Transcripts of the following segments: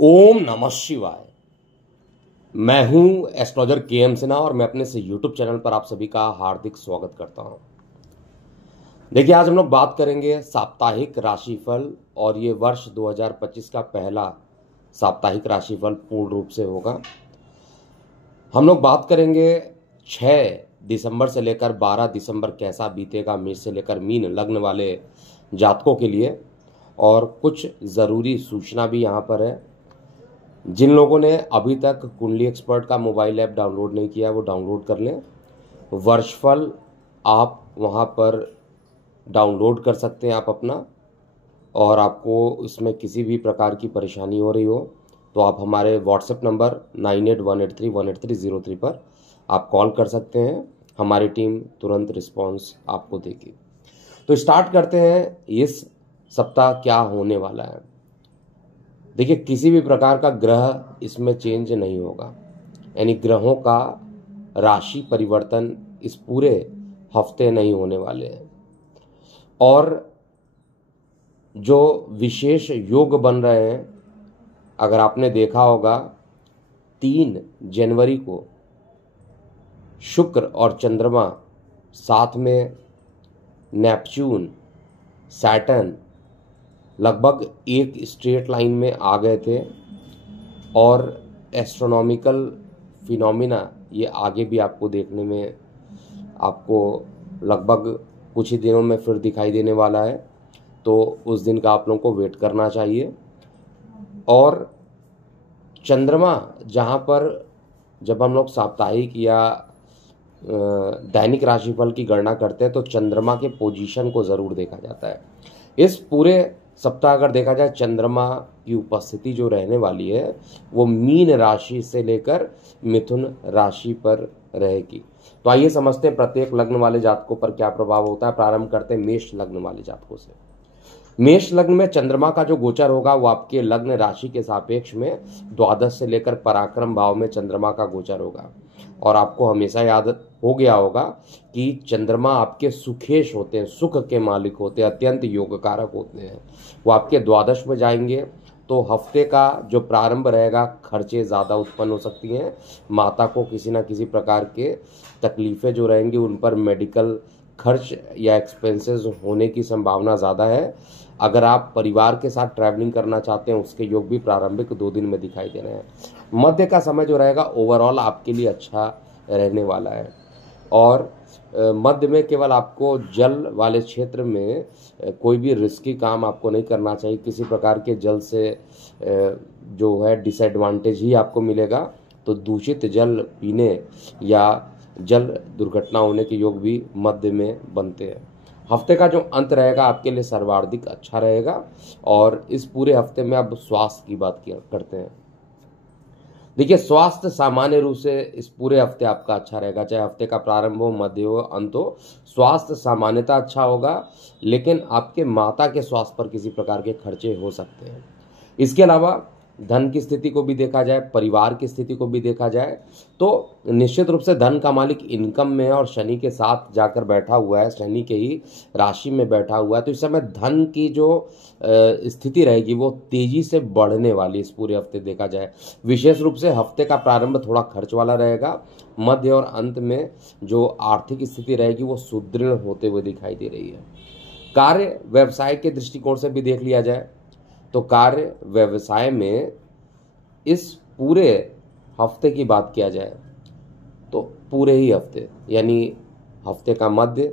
ओम नमः शिवाय। मैं हूं एस्ट्रोलॉजर के.एम. सिन्हा और मैं अपने से यूट्यूब चैनल पर आप सभी का हार्दिक स्वागत करता हूं। देखिए, आज हम लोग बात करेंगे साप्ताहिक राशिफल और ये वर्ष 2025 का पहला साप्ताहिक राशिफल पूर्ण रूप से होगा। हम लोग बात करेंगे 6 दिसंबर से लेकर 12 दिसंबर कैसा बीतेगा मेष से लेकर मीन लग्न वाले जातकों के लिए, और कुछ ज़रूरी सूचना भी यहाँ पर है। जिन लोगों ने अभी तक कुंडली एक्सपर्ट का मोबाइल ऐप डाउनलोड नहीं किया वो डाउनलोड कर लें। वर्षफल आप वहाँ पर डाउनलोड कर सकते हैं आप अपना, और आपको इसमें किसी भी प्रकार की परेशानी हो रही हो तो आप हमारे व्हाट्सएप नंबर 9818318303 पर आप कॉल कर सकते हैं। हमारी टीम तुरंत रिस्पांस आपको देगी। तो स्टार्ट करते हैं, इस सप्ताह क्या होने वाला है। देखिए, किसी भी प्रकार का ग्रह इसमें चेंज नहीं होगा, यानी ग्रहों का राशि परिवर्तन इस पूरे हफ्ते नहीं होने वाले हैं। और जो विशेष योग बन रहे हैं, अगर आपने देखा होगा 3 जनवरी को शुक्र और चंद्रमा साथ में, नेपच्यून सैटर्न लगभग एक स्ट्रेट लाइन में आ गए थे, और एस्ट्रोनॉमिकल फिनोमिना ये आगे भी आपको देखने में आपको लगभग कुछ ही दिनों में फिर दिखाई देने वाला है। तो उस दिन का आप लोगों को वेट करना चाहिए। और चंद्रमा जहाँ पर जब हम लोग साप्ताहिक या दैनिक राशिफल की गणना करते हैं तो चंद्रमा के पोजीशन को ज़रूर देखा जाता है। इस पूरे सप्ताह अगर देखा जाए, चंद्रमा की उपस्थिति जो रहने वाली है वो मीन राशि से लेकर मिथुन राशि पर रहेगी। तो आइए समझते हैं प्रत्येक लग्न वाले जातकों पर क्या प्रभाव होता है। प्रारंभ करते हैं मेष लग्न वाले जातकों से। मेष लग्न में चंद्रमा का जो गोचर होगा वो आपके लग्न राशि के सापेक्ष में द्वादश से लेकर पराक्रम भाव में चंद्रमा का गोचर होगा। और आपको हमेशा याद हो गया होगा कि चंद्रमा आपके सुखेश होते हैं, सुख के मालिक होते हैं, अत्यंत योगकारक होते हैं। वो आपके द्वादश में जाएंगे तो हफ्ते का जो प्रारंभ रहेगा, खर्चे ज़्यादा उत्पन्न हो सकती हैं। माता को किसी ना किसी प्रकार के तकलीफ़ें जो रहेंगी उन पर मेडिकल खर्च या एक्सपेंसेस होने की संभावना ज़्यादा है। अगर आप परिवार के साथ ट्रैवलिंग करना चाहते हैं उसके योग भी प्रारंभिक 2 दिन में दिखाई दे रहे हैं। मध्य का समय जो रहेगा ओवरऑल आपके लिए अच्छा रहने वाला है। और मध्य में केवल आपको जल वाले क्षेत्र में कोई भी रिस्की काम आपको नहीं करना चाहिए। किसी प्रकार के जल से जो है डिसएडवांटेज ही आपको मिलेगा। तो दूषित जल पीने या जल दुर्घटना होने के योग भी मध्य में बनते हैं। हफ्ते का जो अंत रहेगा आपके लिए सर्वाधिक अच्छा रहेगा। और इस पूरे हफ्ते में अब स्वास्थ्य की बात करते हैं। देखिए, स्वास्थ्य सामान्य रूप से इस पूरे हफ्ते आपका अच्छा रहेगा, चाहे हफ्ते का प्रारंभ हो, मध्य हो, अंत हो। स्वास्थ्य सामान्यतः अच्छा होगा, लेकिन आपके माता के स्वास्थ्य पर किसी प्रकार के खर्चे हो सकते हैं। इसके अलावा धन की स्थिति को भी देखा जाए, परिवार की स्थिति को भी देखा जाए तो निश्चित रूप से धन का मालिक इनकम में है और शनि के साथ जाकर बैठा हुआ है, शनि के ही राशि में बैठा हुआ है। तो इस समय धन की जो स्थिति रहेगी वो तेजी से बढ़ने वाली इस पूरे हफ्ते देखा जाए। विशेष रूप से हफ्ते का प्रारंभ थोड़ा खर्च वाला रहेगा, मध्य और अंत में जो आर्थिक स्थिति रहेगी वो सुदृढ़ होते हुए दिखाई दे रही है। कार्य व्यवसाय के दृष्टिकोण से भी देख लिया जाए तो कार्य व्यवसाय में इस पूरे हफ्ते की बात किया जाए तो पूरे ही हफ्ते, यानी हफ्ते का मध्य,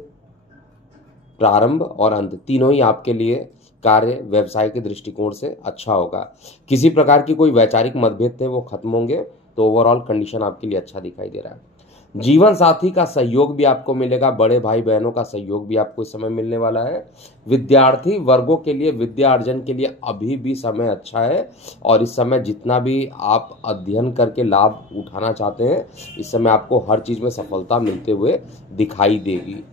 प्रारंभ और अंत तीनों ही आपके लिए कार्य व्यवसाय के दृष्टिकोण से अच्छा होगा। किसी प्रकार की कोई वैचारिक मतभेद थे वो खत्म होंगे। तो ओवरऑल कंडीशन आपके लिए अच्छा दिखाई दे रहा है। जीवन साथी का सहयोग भी आपको मिलेगा, बड़े भाई बहनों का सहयोग भी आपको इस समय मिलने वाला है। विद्यार्थी वर्गों के लिए विद्या अर्जन के लिए अभी भी समय अच्छा है। और इस समय जितना भी आप अध्ययन करके लाभ उठाना चाहते हैं, इस समय आपको हर चीज़ में सफलता मिलते हुए दिखाई देगी।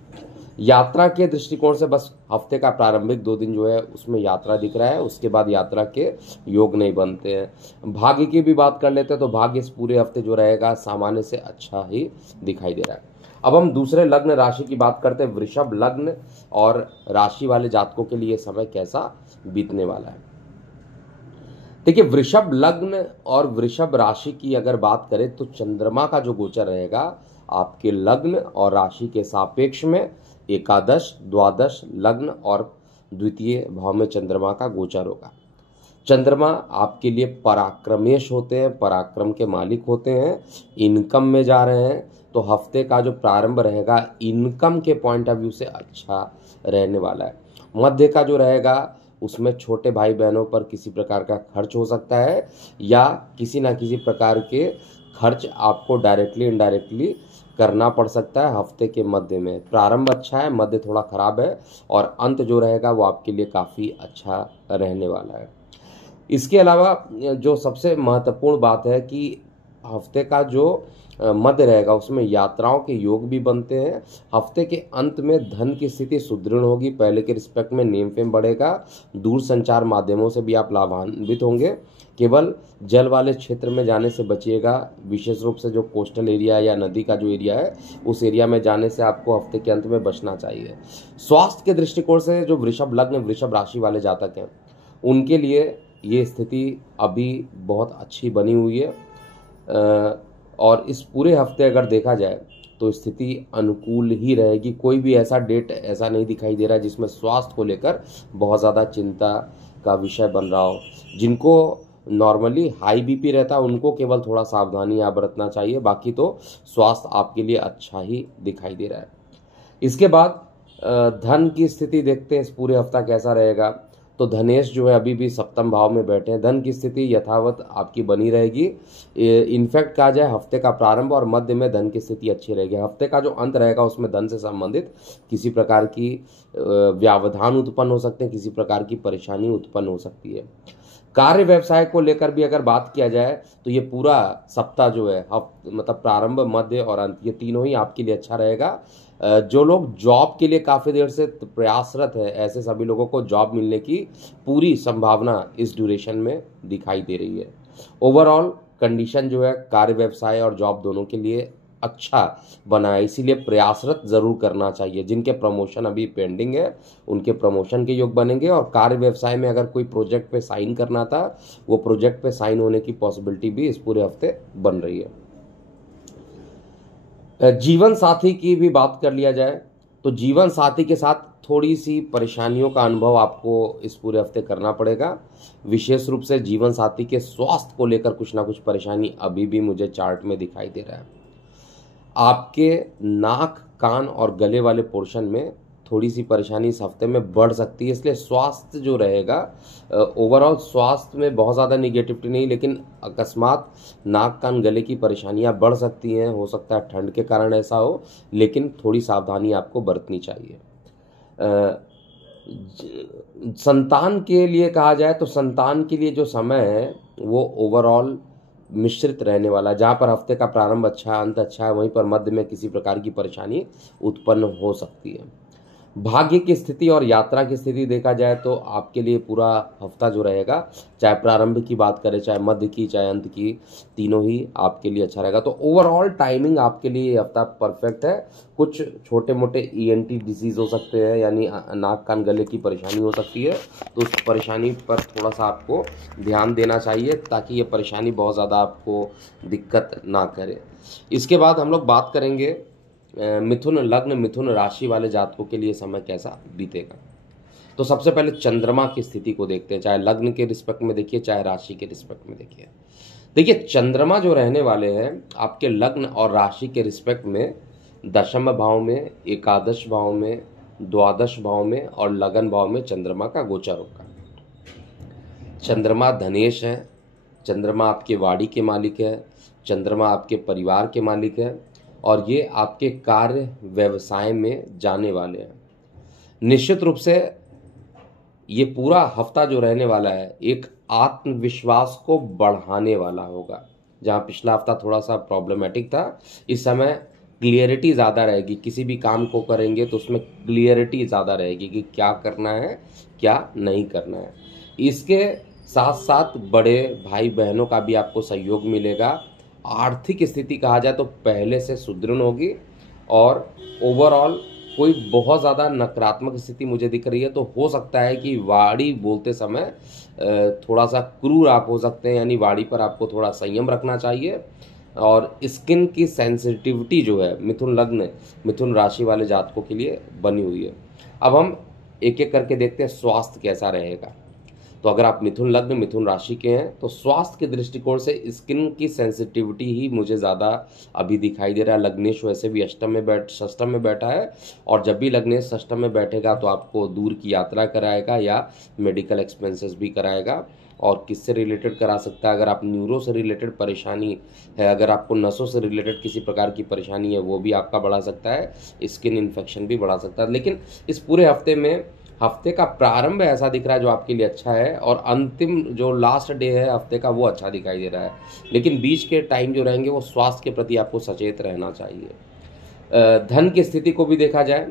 यात्रा के दृष्टिकोण से बस हफ्ते का प्रारंभिक 2 दिन जो है उसमें यात्रा दिख रहा है, उसके बाद यात्रा के योग नहीं बनते हैं। भाग्य की भी बात कर लेते हैं तो भाग्य इस पूरे हफ्ते जो रहेगा सामान्य से अच्छा ही दिखाई दे रहा है। अब हम दूसरे लग्न राशि की बात करते हैं, वृषभ लग्न और राशि वाले जातकों के लिए समय कैसा बीतने वाला है। देखिए, वृषभ लग्न और वृषभ राशि की अगर बात करें तो चंद्रमा का जो गोचर रहेगा आपके लग्न और राशि के सापेक्ष में एकादश, द्वादश, लग्न और द्वितीय भाव में चंद्रमा का गोचर होगा। चंद्रमा आपके लिए पराक्रमेश होते हैं, पराक्रम के मालिक होते हैं। इनकम में जा रहे हैं तो हफ्ते का जो प्रारंभ रहेगा इनकम के पॉइंट ऑफ व्यू से अच्छा रहने वाला है। मध्य का जो रहेगा उसमें छोटे भाई बहनों पर किसी प्रकार का खर्च हो सकता है या किसी ना किसी प्रकार के खर्च आपको डायरेक्टली इनडायरेक्टली करना पड़ सकता है। हफ्ते के मध्य में प्रारंभ अच्छा है, मध्य थोड़ा खराब है और अंत जो रहेगा वो आपके लिए काफ़ी अच्छा रहने वाला है। इसके अलावा जो सबसे महत्वपूर्ण बात है कि हफ्ते का जो मध्य रहेगा उसमें यात्राओं के योग भी बनते हैं। हफ्ते के अंत में धन की स्थिति सुदृढ़ होगी, पहले के रिस्पेक्ट में नेम फेम बढ़ेगा, दूर संचार माध्यमों से भी आप लाभान्वित होंगे। केवल जल वाले क्षेत्र में जाने से बचिएगा, विशेष रूप से जो कोस्टल एरिया या नदी का जो एरिया है उस एरिया में जाने से आपको हफ्ते के अंत में बचना चाहिए। स्वास्थ्य के दृष्टिकोण से जो वृषभ लग्न वृषभ राशि वाले जातक हैं उनके लिए ये स्थिति अभी बहुत अच्छी बनी हुई है और इस पूरे हफ्ते अगर देखा जाए तो स्थिति अनुकूल ही रहेगी। कोई भी ऐसा डेट ऐसा नहीं दिखाई दे रहा है जिसमें स्वास्थ्य को लेकर बहुत ज़्यादा चिंता का विषय बन रहा हो। जिनको नॉर्मली हाई बीपी रहता है उनको केवल थोड़ा सावधानी आप बरतना चाहिए, बाकी तो स्वास्थ्य आपके लिए अच्छा ही दिखाई दे रहा है। इसके बाद धन की स्थिति देखते हैं इस पूरे हफ्ता कैसा रहेगा। तो धनेश जो है अभी भी सप्तम भाव में बैठे हैं, धन की स्थिति यथावत आपकी बनी रहेगी। इनफैक्ट कहा जाए हफ्ते का प्रारंभ और मध्य में धन की स्थिति अच्छी रहेगी। हफ्ते का जो अंत रहेगा उसमें धन से संबंधित किसी प्रकार की व्यवधान उत्पन्न हो सकते हैं, किसी प्रकार की परेशानी उत्पन्न हो सकती है। कार्य व्यवसाय को लेकर भी अगर बात किया जाए तो ये पूरा सप्ताह जो है मतलब प्रारंभ, मध्य और अंत ये तीनों ही आपके लिए अच्छा रहेगा। जो लोग जॉब के लिए काफ़ी देर से प्रयासरत है ऐसे सभी लोगों को जॉब मिलने की पूरी संभावना इस ड्यूरेशन में दिखाई दे रही है। ओवरऑल कंडीशन जो है कार्य व्यवसाय और जॉब दोनों के लिए अच्छा बना है, इसीलिए प्रयासरत जरूर करना चाहिए। जिनके प्रमोशन अभी पेंडिंग है उनके प्रमोशन के योग बनेंगे और कार्य व्यवसाय में अगर कोई प्रोजेक्ट पे साइन करना था वो प्रोजेक्ट पे साइन होने की पॉसिबिलिटी भी इस पूरे हफ्ते बन रही है। जीवन साथी की भी बात कर लिया जाए तो जीवन साथी के साथ थोड़ी सी परेशानियों का अनुभव आपको इस पूरे हफ्ते करना पड़ेगा। विशेष रूप से जीवन साथी के स्वास्थ्य को लेकर कुछ ना कुछ परेशानी अभी भी मुझे चार्ट में दिखाई दे रहा है। आपके नाक, कान और गले वाले पोर्शन में थोड़ी सी परेशानी इस हफ्ते में बढ़ सकती है, इसलिए स्वास्थ्य जो रहेगा ओवरऑल स्वास्थ्य में बहुत ज़्यादा निगेटिविटी नहीं, लेकिन अकस्मात नाक, कान, गले की परेशानियां बढ़ सकती हैं। हो सकता है ठंड के कारण ऐसा हो, लेकिन थोड़ी सावधानी आपको बरतनी चाहिए। संतान के लिए कहा जाए तो संतान के लिए जो समय है वो ओवरऑल मिश्रित रहने वाला है। जहाँ पर हफ्ते का प्रारंभ अच्छा है, अंत अच्छा है, वहीं पर मध्य में किसी प्रकार की परेशानी उत्पन्न हो सकती है। भाग्य की स्थिति और यात्रा की स्थिति देखा जाए तो आपके लिए पूरा हफ्ता जो रहेगा, चाहे प्रारंभ की बात करें, चाहे मध्य की, चाहे अंत की, तीनों ही आपके लिए अच्छा रहेगा। तो ओवरऑल टाइमिंग आपके लिए ये हफ्ता परफेक्ट है। कुछ छोटे मोटे ENT डिजीज हो सकते हैं, यानी नाक, कान, गले की परेशानी हो सकती है, तो उस परेशानी पर थोड़ा सा आपको ध्यान देना चाहिए ताकि ये परेशानी बहुत ज़्यादा आपको दिक्कत ना करे। इसके बाद हम लोग बात करेंगे मिथुन लग्न मिथुन राशि वाले जातकों के लिए समय कैसा बीतेगा। तो सबसे पहले चंद्रमा की स्थिति को देखते हैं, चाहे लग्न के रिस्पेक्ट में देखिए चाहे राशि के रिस्पेक्ट में देखिए। देखिए, चंद्रमा जो रहने वाले हैं आपके लग्न और राशि के रिस्पेक्ट में दशम भाव में, एकादश भाव में, द्वादश भाव में और लगन भाव में चंद्रमा का गोचर होगा। चंद्रमा धनेश है, चंद्रमा आपके वाणी के मालिक है, चंद्रमा आपके परिवार के मालिक है और ये आपके कार्य व्यवसाय में जाने वाले हैं। निश्चित रूप से ये पूरा हफ्ता जो रहने वाला है एक आत्मविश्वास को बढ़ाने वाला होगा। जहाँ पिछला हफ्ता थोड़ा सा प्रॉब्लमेटिक था, इस समय क्लियरिटी ज़्यादा रहेगी। किसी भी काम को करेंगे तो उसमें क्लियरिटी ज़्यादा रहेगी कि क्या करना है क्या नहीं करना है। इसके साथ साथ बड़े भाई बहनों का भी आपको सहयोग मिलेगा। आर्थिक स्थिति कहा जाए तो पहले से सुदृढ़ होगी और ओवरऑल कोई बहुत ज़्यादा नकारात्मक स्थिति मुझे दिख रही है, तो हो सकता है कि वाणी बोलते समय थोड़ा सा क्रूर आप हो सकते हैं, यानी वाणी पर आपको थोड़ा संयम रखना चाहिए। और स्किन की सेंसिटिविटी जो है मिथुन लग्न मिथुन राशि वाले जातकों के लिए बनी हुई है। अब हम एक एक करके देखते हैं स्वास्थ्य कैसा रहेगा। तो अगर आप मिथुन लग्न मिथुन राशि के हैं तो स्वास्थ्य के दृष्टिकोण से स्किन की सेंसिटिविटी ही मुझे ज़्यादा अभी दिखाई दे रहा है। लग्नेश वैसे भी षष्टम में बैठा है, और जब भी लग्नेश षष्टम में बैठेगा तो आपको दूर की यात्रा कराएगा या मेडिकल एक्सपेंसेस भी कराएगा। और किससे रिलेटेड करा सकता है, अगर आप न्यूरो से रिलेटेड परेशानी है, अगर आपको नसों से रिलेटेड किसी प्रकार की परेशानी है, वो भी आपका बढ़ा सकता है। स्किन इन्फेक्शन भी बढ़ा सकता है। लेकिन इस पूरे हफ्ते में हफ्ते का प्रारंभ ऐसा दिख रहा है जो आपके लिए अच्छा है, और अंतिम जो लास्ट डे है हफ्ते का वो अच्छा दिखाई दे रहा है। लेकिन बीच के टाइम जो रहेंगे वो स्वास्थ्य के प्रति आपको सचेत रहना चाहिए। धन की स्थिति को भी देखा जाए,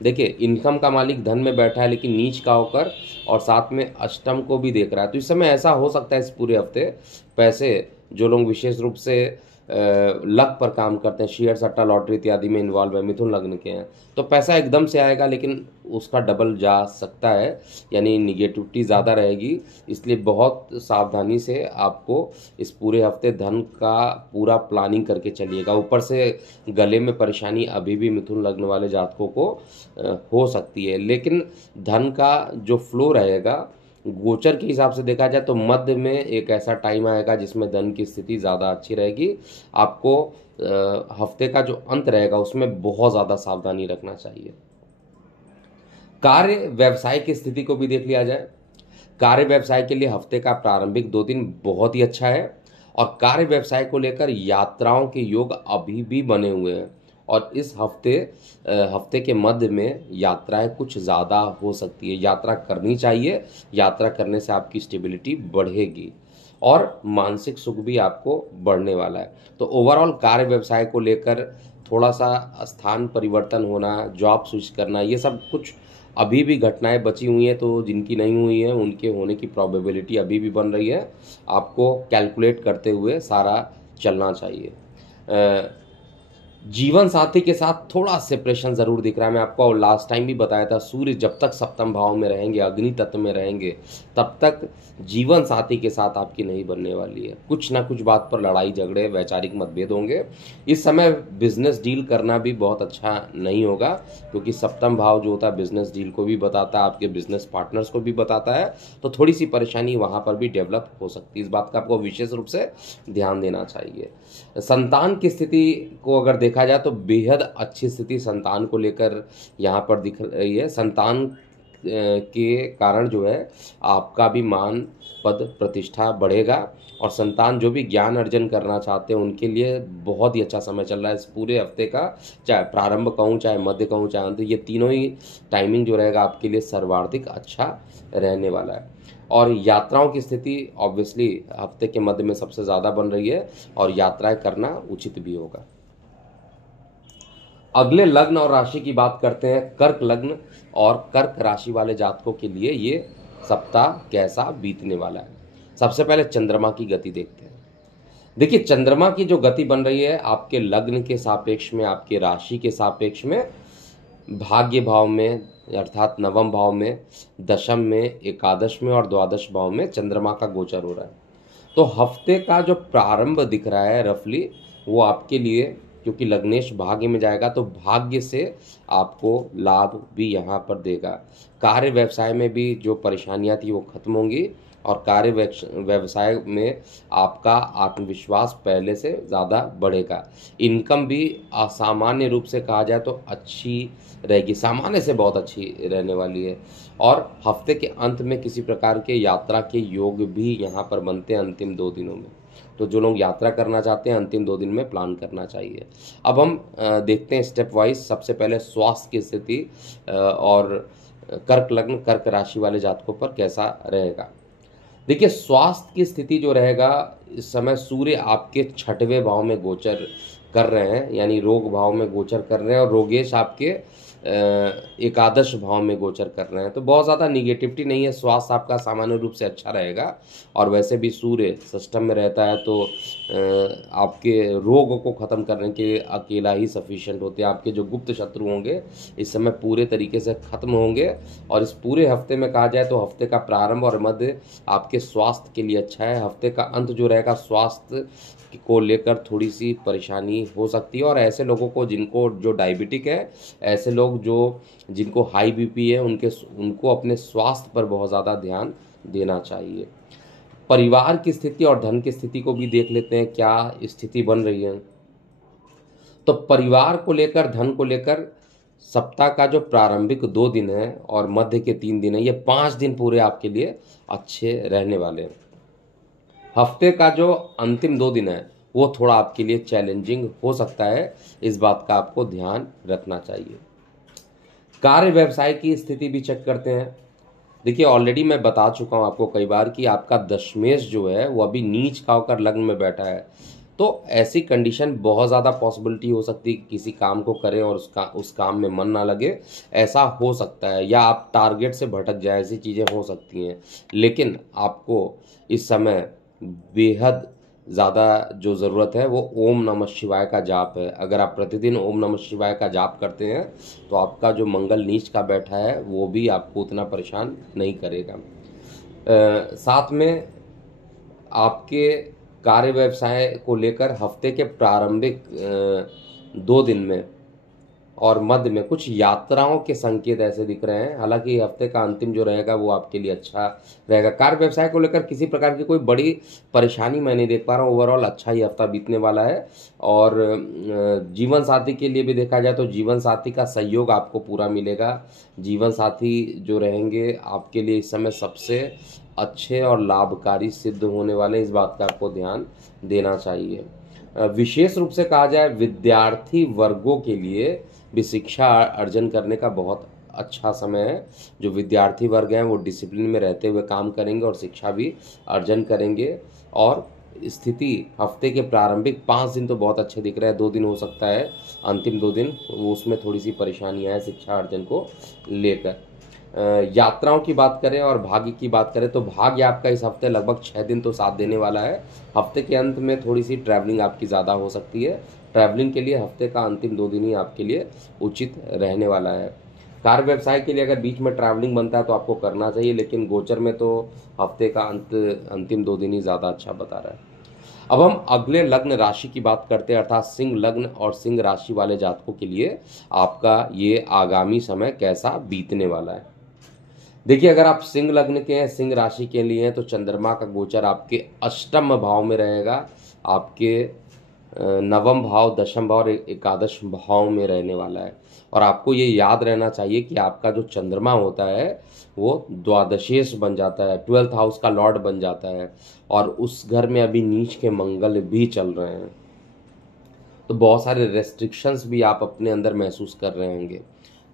देखिए इनकम का मालिक धन में बैठा है लेकिन नीच का होकर, और साथ में अष्टम को भी देख रहा है। तो इस समय ऐसा हो सकता है इस पूरे हफ्ते पैसे जो लोग विशेष रूप से लक पर काम करते हैं, शेयर सट्टा लॉटरी इत्यादि में इन्वॉल्व है, मिथुन लग्न के हैं, तो पैसा एकदम से आएगा लेकिन उसका डबल जा सकता है, यानी निगेटिविटी ज़्यादा रहेगी। इसलिए बहुत सावधानी से आपको इस पूरे हफ्ते धन का पूरा प्लानिंग करके चलिएगा। ऊपर से गले में परेशानी अभी भी मिथुन लग्न वाले जातकों को हो सकती है, लेकिन धन का जो फ्लो रहेगा गोचर के हिसाब से देखा जाए तो मध्य में एक ऐसा टाइम आएगा जिसमें धन की स्थिति ज़्यादा अच्छी रहेगी। आपको हफ्ते का जो अंत रहेगा उसमें बहुत ज़्यादा सावधानी रखना चाहिए। कार्य व्यवसाय की स्थिति को भी देख लिया जाए। कार्य व्यवसाय के लिए हफ्ते का प्रारंभिक 2 दिन बहुत ही अच्छा है, और कार्य व्यवसाय को लेकर यात्राओं के योग अभी भी बने हुए हैं। और इस हफ्ते के मध्य में यात्राएं कुछ ज़्यादा हो सकती है। यात्रा करनी चाहिए, यात्रा करने से आपकी स्टेबिलिटी बढ़ेगी और मानसिक सुख भी आपको बढ़ने वाला है। तो ओवरऑल कार्य व्यवसाय को लेकर थोड़ा सा स्थान परिवर्तन होना, जॉब स्विच करना, ये सब कुछ अभी भी घटनाएं बची हुई हैं। तो जिनकी नहीं हुई हैं उनके होने की प्रोबेबिलिटी अभी भी बन रही है। आपको कैलकुलेट करते हुए सारा चलना चाहिए। जीवन साथी के साथ थोड़ा सेपरेशन जरूर दिख रहा है। मैं आपको लास्ट टाइम भी बताया था, सूर्य जब तक सप्तम भाव में रहेंगे, अग्नि तत्व में रहेंगे, तब तक जीवन साथी के साथ आपकी नहीं बनने वाली है। कुछ ना कुछ बात पर लड़ाई झगड़े वैचारिक मतभेद होंगे। इस समय बिजनेस डील करना भी बहुत अच्छा नहीं होगा, क्योंकि सप्तम भाव जो होता है बिजनेस डील को भी बताता है, आपके बिजनेस पार्टनर्स को भी बताता है। तो थोड़ी सी परेशानी वहां पर भी डेवलप हो सकती है। इस बात का आपको विशेष रूप से ध्यान देना चाहिए। संतान की स्थिति को अगर देखा जाए तो बेहद अच्छी स्थिति संतान को लेकर यहाँ पर दिख रही है। संतान के कारण जो है आपका भी मान पद प्रतिष्ठा बढ़ेगा, और संतान जो भी ज्ञान अर्जन करना चाहते हैं उनके लिए बहुत ही अच्छा समय चल रहा है इस पूरे हफ्ते का। चाहे प्रारंभ कहूँ, चाहे मध्य कहूँ, चाहे अंत, ये तीनों ही टाइमिंग जो रहेगा आपके लिए सर्वाधिक अच्छा रहने वाला है। और यात्राओं की स्थिति ऑब्वियसली हफ्ते के मध्य में सबसे ज़्यादा बन रही है, और यात्राएं करना उचित भी होगा। अगले लग्न और राशि की बात करते हैं। कर्क लग्न और कर्क राशि वाले जातकों के लिए ये सप्ताह कैसा बीतने वाला है। सबसे पहले चंद्रमा की गति देखते हैं। देखिए चंद्रमा की जो गति बन रही है आपके लग्न के सापेक्ष में, आपके राशि के सापेक्ष में, भाग्य भाव में अर्थात नवम भाव में, दशम में, एकादश में और द्वादश भाव में चंद्रमा का गोचर हो रहा है। तो हफ्ते का जो प्रारंभ दिख रहा है रफली, वो आपके लिए, क्योंकि लग्नेश भाग्य में जाएगा तो भाग्य से आपको लाभ भी यहाँ पर देगा। कार्य व्यवसाय में भी जो परेशानियाँ थी वो खत्म होंगी, और कार्य व्यवसाय में आपका आत्मविश्वास पहले से ज़्यादा बढ़ेगा। इनकम भी असामान्य रूप से कहा जाए तो अच्छी रहेगी, सामान्य से बहुत अच्छी रहने वाली है। और हफ्ते के अंत में किसी प्रकार के यात्रा के योग भी यहाँ पर बनते हैं अंतिम 2 दिनों में। तो जो लोग यात्रा करना चाहते हैं अंतिम 2 दिन में प्लान करना चाहिए। अब हम देखते हैं स्टेप वाइज। सबसे पहले स्वास्थ्य की स्थिति और कर्क लग्न कर्क राशि वाले जातकों पर कैसा रहेगा। देखिए स्वास्थ्य की स्थिति जो रहेगा, इस समय सूर्य आपके 6वें भाव में गोचर कर रहे हैं, यानी रोग भाव में गोचर कर रहे हैं, और रोगेश आपके एकादश भाव में गोचर कर रहे हैं, तो बहुत ज़्यादा निगेटिविटी नहीं है। स्वास्थ्य आपका सामान्य रूप से अच्छा रहेगा, और वैसे भी सूर्य सिस्टम में रहता है तो आपके रोग को ख़त्म करने के अकेला ही सफिशिएंट होते हैं। आपके जो गुप्त शत्रु होंगे इस समय पूरे तरीके से ख़त्म होंगे, और इस पूरे हफ्ते में कहा जाए तो हफ्ते का प्रारंभ और मध्य आपके स्वास्थ्य के लिए अच्छा है। हफ्ते का अंत जो रहेगा स्वास्थ्य को लेकर थोड़ी सी परेशानी हो सकती है, और ऐसे लोगों को जिनको जो डायबिटिक है, ऐसे लोग जो जिनको हाई बीपी है, उनको अपने स्वास्थ्य पर बहुत ज़्यादा ध्यान देना चाहिए। परिवार की स्थिति और धन की स्थिति को भी देख लेते हैं, क्या स्थिति बन रही है। तो परिवार को लेकर, धन को लेकर सप्ताह का जो प्रारंभिक 2 दिन है और मध्य के 3 दिन है, ये 5 दिन पूरे आपके लिए अच्छे रहने वाले हैं। हफ्ते का जो अंतिम 2 दिन है वो थोड़ा आपके लिए चैलेंजिंग हो सकता है, इस बात का आपको ध्यान रखना चाहिए। कार्य व्यवसाय की स्थिति भी चेक करते हैं। देखिए, ऑलरेडी मैं बता चुका हूं आपको कई बार कि आपका दशमेश जो है वो अभी नीच का होकर लग्न में बैठा है, तो ऐसी कंडीशन बहुत ज़्यादा पॉसिबिलिटी हो सकती है कि किसी काम को करें और उस काम में मन ना लगे, ऐसा हो सकता है, या आप टारगेट से भटक जाए, ऐसी चीज़ें हो सकती हैं। लेकिन आपको इस समय बेहद ज़्यादा जो ज़रूरत है वो ओम नमः शिवाय का जाप है। अगर आप प्रतिदिन ओम नमः शिवाय का जाप करते हैं तो आपका जो मंगल नीच का बैठा है वो भी आपको उतना परेशान नहीं करेगा। साथ में आपके कार्य व्यवसाय को लेकर हफ्ते के प्रारंभिक 2 दिन में और मध्य में कुछ यात्राओं के संकेत ऐसे दिख रहे हैं। हालांकि हफ्ते का अंतिम जो रहेगा वो आपके लिए अच्छा रहेगा। कार्य व्यवसाय को लेकर किसी प्रकार की कोई बड़ी परेशानी मैं नहीं देख पा रहा हूँ। ओवरऑल अच्छा ही हफ्ता बीतने वाला है। और जीवन साथी के लिए भी देखा जाए तो जीवन साथी का सहयोग आपको पूरा मिलेगा। जीवन साथी जो रहेंगे आपके लिए इस समय सबसे अच्छे और लाभकारी सिद्ध होने वाले, इस बात का आपको ध्यान देना चाहिए। विशेष रूप से कहा जाए विद्यार्थी वर्गों के लिए भी शिक्षा अर्जन करने का बहुत अच्छा समय है। जो विद्यार्थी वर्ग हैं वो डिसिप्लिन में रहते हुए काम करेंगे और शिक्षा भी अर्जन करेंगे। और स्थिति हफ्ते के प्रारंभिक 5 दिन तो बहुत अच्छे दिख रहे हैं। 2 दिन हो सकता है, अंतिम 2 दिन वो उसमें थोड़ी सी परेशानियां हैं शिक्षा अर्जन को लेकर। यात्राओं की बात करें और भाग्य की बात करें तो भाग्य आपका इस हफ्ते लगभग 6 दिन तो साथ देने वाला है। हफ्ते के अंत में थोड़ी सी ट्रैवलिंग आपकी ज़्यादा हो सकती है। ट्रैवलिंग के लिए हफ्ते का अंतिम 2 दिन ही आपके लिए उचित रहने वाला है। कार्य व्यवसाय के लिए अगर बीच में ट्रैवलिंग बनता है तो आपको करना चाहिए, लेकिन गोचर में तो हफ्ते का अंतिम 2 दिन ही ज़्यादा अच्छा बता रहा है। अब हम अगले लग्न राशि की बात करते हैं, अर्थात सिंह लग्न और सिंह राशि वाले जातकों के लिए आपका ये आगामी समय कैसा बीतने वाला है। देखिए, अगर आप सिंह लग्न के हैं, सिंह राशि के लिए हैं, तो चंद्रमा का गोचर आपके अष्टम भाव में रहेगा। आपके नवम भाव, दशम भाव और एकादश भाव में रहने वाला है। और आपको ये याद रहना चाहिए कि आपका जो चंद्रमा होता है वो द्वादशेश बन जाता है, 12th हाउस का लॉर्ड बन जाता है, और उस घर में अभी नीच के मंगल भी चल रहे हैं। तो बहुत सारे रेस्ट्रिक्शंस भी आप अपने अंदर महसूस कर रहे होंगे।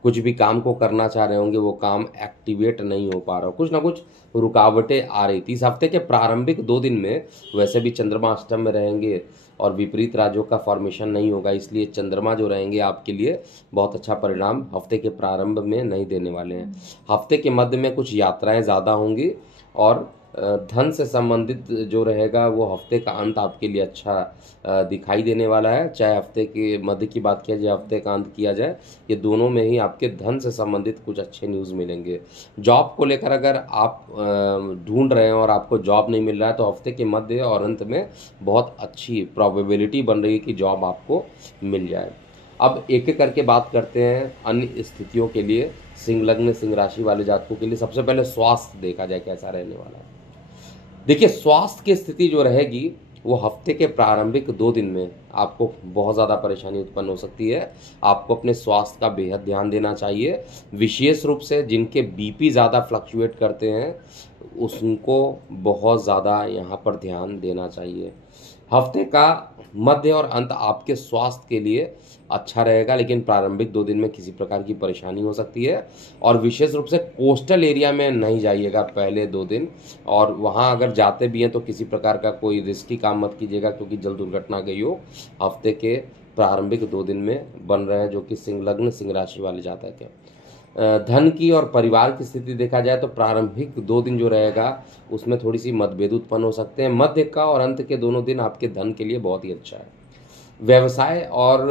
कुछ भी काम को करना चाह रहे होंगे, वो काम एक्टिवेट नहीं हो पा रहा, कुछ ना कुछ रुकावटें आ रही थी। इस हफ्ते के प्रारंभिक 2 दिन में वैसे भी चंद्रमा अष्टम में रहेंगे और विपरीत राजयोग का फॉर्मेशन नहीं होगा, इसलिए चंद्रमा जो रहेंगे आपके लिए बहुत अच्छा परिणाम हफ्ते के प्रारंभ में नहीं देने वाले हैं। हफ्ते के मध्य में कुछ यात्राएं ज़्यादा होंगी, और धन से संबंधित जो रहेगा वो हफ्ते का अंत आपके लिए अच्छा दिखाई देने वाला है। चाहे हफ्ते के मध्य की बात किया जाए, हफ्ते का अंत किया जाए, ये दोनों में ही आपके धन से संबंधित कुछ अच्छे न्यूज़ मिलेंगे। जॉब को लेकर अगर आप ढूंढ रहे हैं और आपको जॉब नहीं मिल रहा है तो हफ्ते के मध्य और अंत में बहुत अच्छी प्रोबेबिलिटी बन रही है कि जॉब आपको मिल जाए। अब एक एक करके बात करते हैं अन्य स्थितियों के लिए। सिंह लग्न सिंह राशि वाले जातकों के लिए सबसे पहले स्वास्थ्य देखा जाए कैसा रहने वाला है। देखिए, स्वास्थ्य की स्थिति जो रहेगी वो हफ्ते के प्रारंभिक 2 दिन में आपको बहुत ज़्यादा परेशानी उत्पन्न हो सकती है। आपको अपने स्वास्थ्य का बेहद ध्यान देना चाहिए। विशेष रूप से जिनके बीपी ज़्यादा फ्लक्चुएट करते हैं उसको बहुत ज़्यादा यहाँ पर ध्यान देना चाहिए। हफ्ते का मध्य और अंत आपके स्वास्थ्य के लिए अच्छा रहेगा, लेकिन प्रारंभिक 2 दिन में किसी प्रकार की परेशानी हो सकती है। और विशेष रूप से कोस्टल एरिया में नहीं जाइएगा पहले 2 दिन, और वहाँ अगर जाते भी हैं तो किसी प्रकार का कोई रिस्की काम मत कीजिएगा, क्योंकि जल दुर्घटना गई हो हफ्ते के प्रारंभिक 2 दिन में बन रहे हैं, जो कि सिंह लग्न सिंह राशि वाले जातक हैं। धन की और परिवार की स्थिति देखा जाए तो प्रारंभिक 2 दिन जो रहेगा उसमें थोड़ी सी मतभेद उत्पन्न हो सकते हैं। मध्य का और अंत के दोनों दिन आपके धन के लिए बहुत ही अच्छा है। व्यवसाय और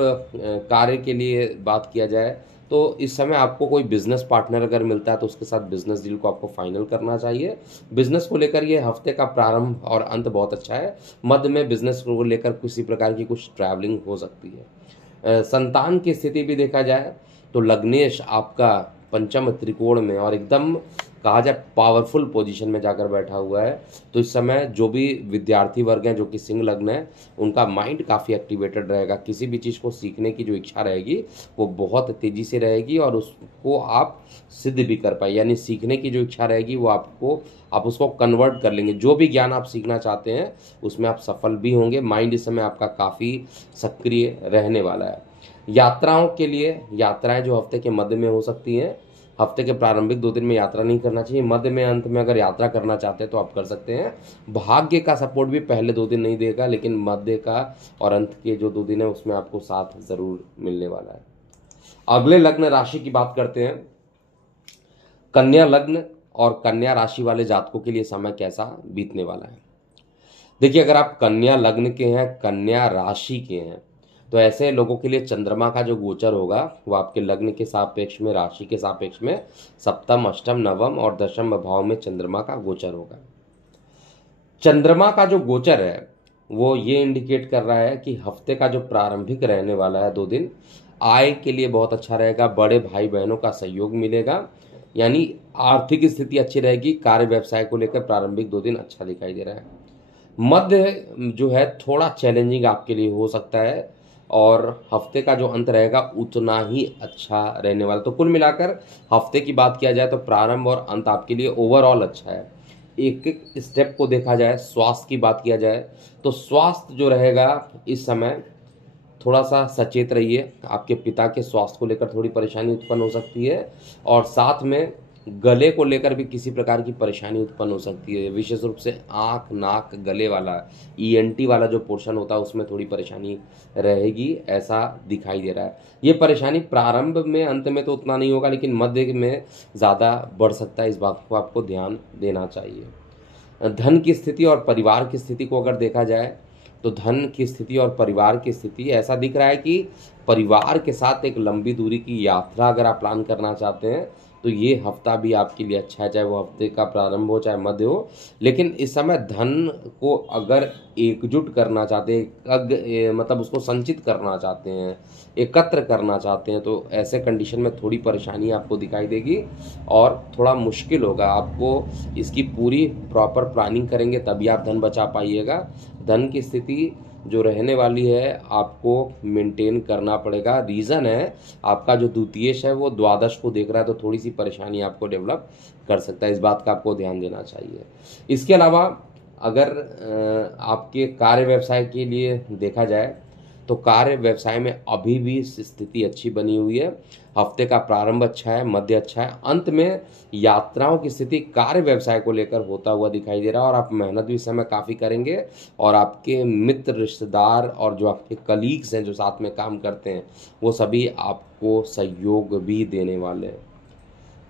कार्य के लिए बात किया जाए तो इस समय आपको कोई बिजनेस पार्टनर अगर मिलता है तो उसके साथ बिजनेस डील को आपको फाइनल करना चाहिए। बिजनेस को लेकर ये हफ्ते का प्रारंभ और अंत बहुत अच्छा है। मध्य में बिजनेस को लेकर किसी प्रकार की कुछ ट्रैवलिंग हो सकती है। संतान की स्थिति भी देखा जाए तो लग्नेश आपका पंचम त्रिकोण में और एकदम कहा जाए पावरफुल पोजीशन में जाकर बैठा हुआ है। तो इस समय जो भी विद्यार्थी वर्ग हैं जो कि सिंह लग्न है, उनका माइंड काफ़ी एक्टिवेटेड रहेगा। किसी भी चीज़ को सीखने की जो इच्छा रहेगी वो बहुत तेज़ी से रहेगी और उसको आप सिद्ध भी कर पाए, यानी सीखने की जो इच्छा रहेगी वो आप उसको कन्वर्ट कर लेंगे। जो भी ज्ञान आप सीखना चाहते हैं उसमें आप सफल भी होंगे। माइंड इस समय आपका काफ़ी सक्रिय रहने वाला है। यात्राओं के लिए यात्राएं जो हफ्ते के मध्य में हो सकती हैं। हफ्ते के प्रारंभिक 2 दिन में यात्रा नहीं करना चाहिए। मध्य में अंत में अगर यात्रा करना चाहते हैं तो आप कर सकते हैं। भाग्य का सपोर्ट भी पहले 2 दिन नहीं देगा, लेकिन मध्य का और अंत के जो 2 दिन है उसमें आपको साथ जरूर मिलने वाला है। अगले लग्न राशि की बात करते हैं। कन्या लग्न और कन्या राशि वाले जातकों के लिए समय कैसा बीतने वाला है। देखिए, अगर आप कन्या लग्न के हैं, कन्या राशि के हैं, तो ऐसे लोगों के लिए चंद्रमा का जो गोचर होगा वो आपके लग्न के सापेक्ष में, राशि के सापेक्ष में सप्तम, अष्टम, नवम और दशम भाव में चंद्रमा का गोचर होगा। चंद्रमा का जो गोचर है वो ये इंडिकेट कर रहा है कि हफ्ते का जो प्रारंभिक रहने वाला है 2 दिन, आय के लिए बहुत अच्छा रहेगा। बड़े भाई बहनों का सहयोग मिलेगा, यानी आर्थिक स्थिति अच्छी रहेगी। कार्य व्यवसाय को लेकर प्रारंभिक 2 दिन अच्छा दिखाई दे रहा है। मध्य जो है थोड़ा चैलेंजिंग आपके लिए हो सकता है और हफ्ते का जो अंत रहेगा उतना ही अच्छा रहने वाला। तो कुल मिलाकर हफ्ते की बात किया जाए तो प्रारंभ और अंत आपके लिए ओवरऑल अच्छा है। एक एक स्टेप को देखा जाए, स्वास्थ्य की बात किया जाए तो स्वास्थ्य जो रहेगा इस समय थोड़ा सा सचेत रहिए। आपके पिता के स्वास्थ्य को लेकर थोड़ी परेशानी उत्पन्न हो सकती है और साथ में गले को लेकर भी किसी प्रकार की परेशानी उत्पन्न हो सकती है। विशेष रूप से आँख, नाक, गले वाला ईएनटी वाला जो पोर्शन होता है उसमें थोड़ी परेशानी रहेगी, ऐसा दिखाई दे रहा है। ये परेशानी प्रारंभ में, अंत में तो उतना नहीं होगा, लेकिन मध्य में ज़्यादा बढ़ सकता है। इस बात को आपको ध्यान देना चाहिए। धन की स्थिति और परिवार की स्थिति को अगर देखा जाए तो धन की स्थिति और परिवार की स्थिति ऐसा दिख रहा है कि परिवार के साथ एक लंबी दूरी की यात्रा अगर आप प्लान करना चाहते हैं तो ये हफ्ता भी आपके लिए अच्छा है, चाहे वो हफ्ते का प्रारंभ हो चाहे मध्य हो। लेकिन इस समय धन को अगर एकजुट करना चाहते हैं, मतलब उसको संचित करना चाहते हैं, एकत्र करना चाहते हैं, तो ऐसे कंडीशन में थोड़ी परेशानी आपको दिखाई देगी और थोड़ा मुश्किल होगा। आपको इसकी पूरी प्रॉपर प्लानिंग करेंगे तभी आप धन बचा पाइएगा। धन की स्थिति जो रहने वाली है आपको मेंटेन करना पड़ेगा। रीज़न है आपका जो द्वितीयेश है वो द्वादश को देख रहा है, तो थोड़ी सी परेशानी आपको डेवलप कर सकता है। इस बात का आपको ध्यान देना चाहिए। इसके अलावा अगर आपके कार्य व्यवसाय के लिए देखा जाए तो कार्य व्यवसाय में अभी भी स्थिति अच्छी बनी हुई है। हफ्ते का प्रारंभ अच्छा है, मध्य अच्छा है, अंत में यात्राओं की स्थिति कार्य व्यवसाय को लेकर होता हुआ दिखाई दे रहा है और आप मेहनत भी इस समय काफ़ी करेंगे और आपके मित्र, रिश्तेदार और जो आपके कलीग्स हैं जो साथ में काम करते हैं वो सभी आपको सहयोग भी देने वाले हैं।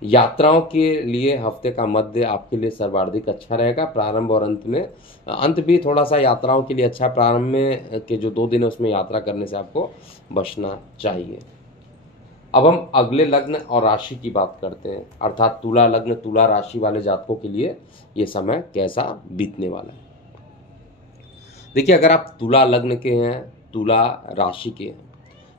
यात्राओं के लिए हफ्ते का मध्य आपके लिए सर्वाधिक अच्छा रहेगा। प्रारंभ और अंत में, अंत भी थोड़ा सा यात्राओं के लिए अच्छा। प्रारंभ में के जो 2 दिन है उसमें यात्रा करने से आपको बचना चाहिए। अब हम अगले लग्न और राशि की बात करते हैं, अर्थात तुला लग्न तुला राशि वाले जातकों के लिए ये समय कैसा बीतने वाला है। देखिए, अगर आप तुला लग्न के हैं, तुला राशि के हैं,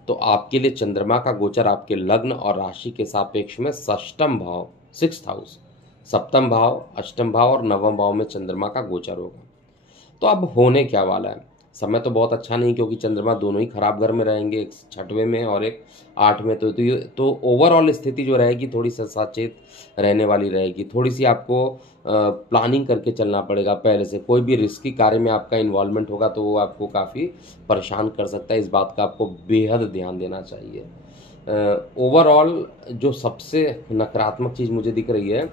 तो आपके लिए चंद्रमा का गोचर आपके लग्न और राशि के सापेक्ष में षष्ठम भाव, 6th हाउस, सप्तम भाव, अष्टम भाव और नवम भाव में चंद्रमा का गोचर होगा। तो अब होने क्या वाला है, समय तो बहुत अच्छा नहीं, क्योंकि चंद्रमा दोनों ही खराब घर में रहेंगे, एक 6वें में और एक 8 में। तो ओवरऑल स्थिति जो रहेगी थोड़ी सा सचेत रहने वाली रहेगी। थोड़ी सी आपको प्लानिंग करके चलना पड़ेगा पहले से। कोई भी रिस्की कार्य में आपका इन्वॉल्वमेंट होगा तो वो आपको काफ़ी परेशान कर सकता है, इस बात का आपको बेहद ध्यान देना चाहिए। ओवरऑल जो सबसे नकारात्मक चीज़ मुझे दिख रही है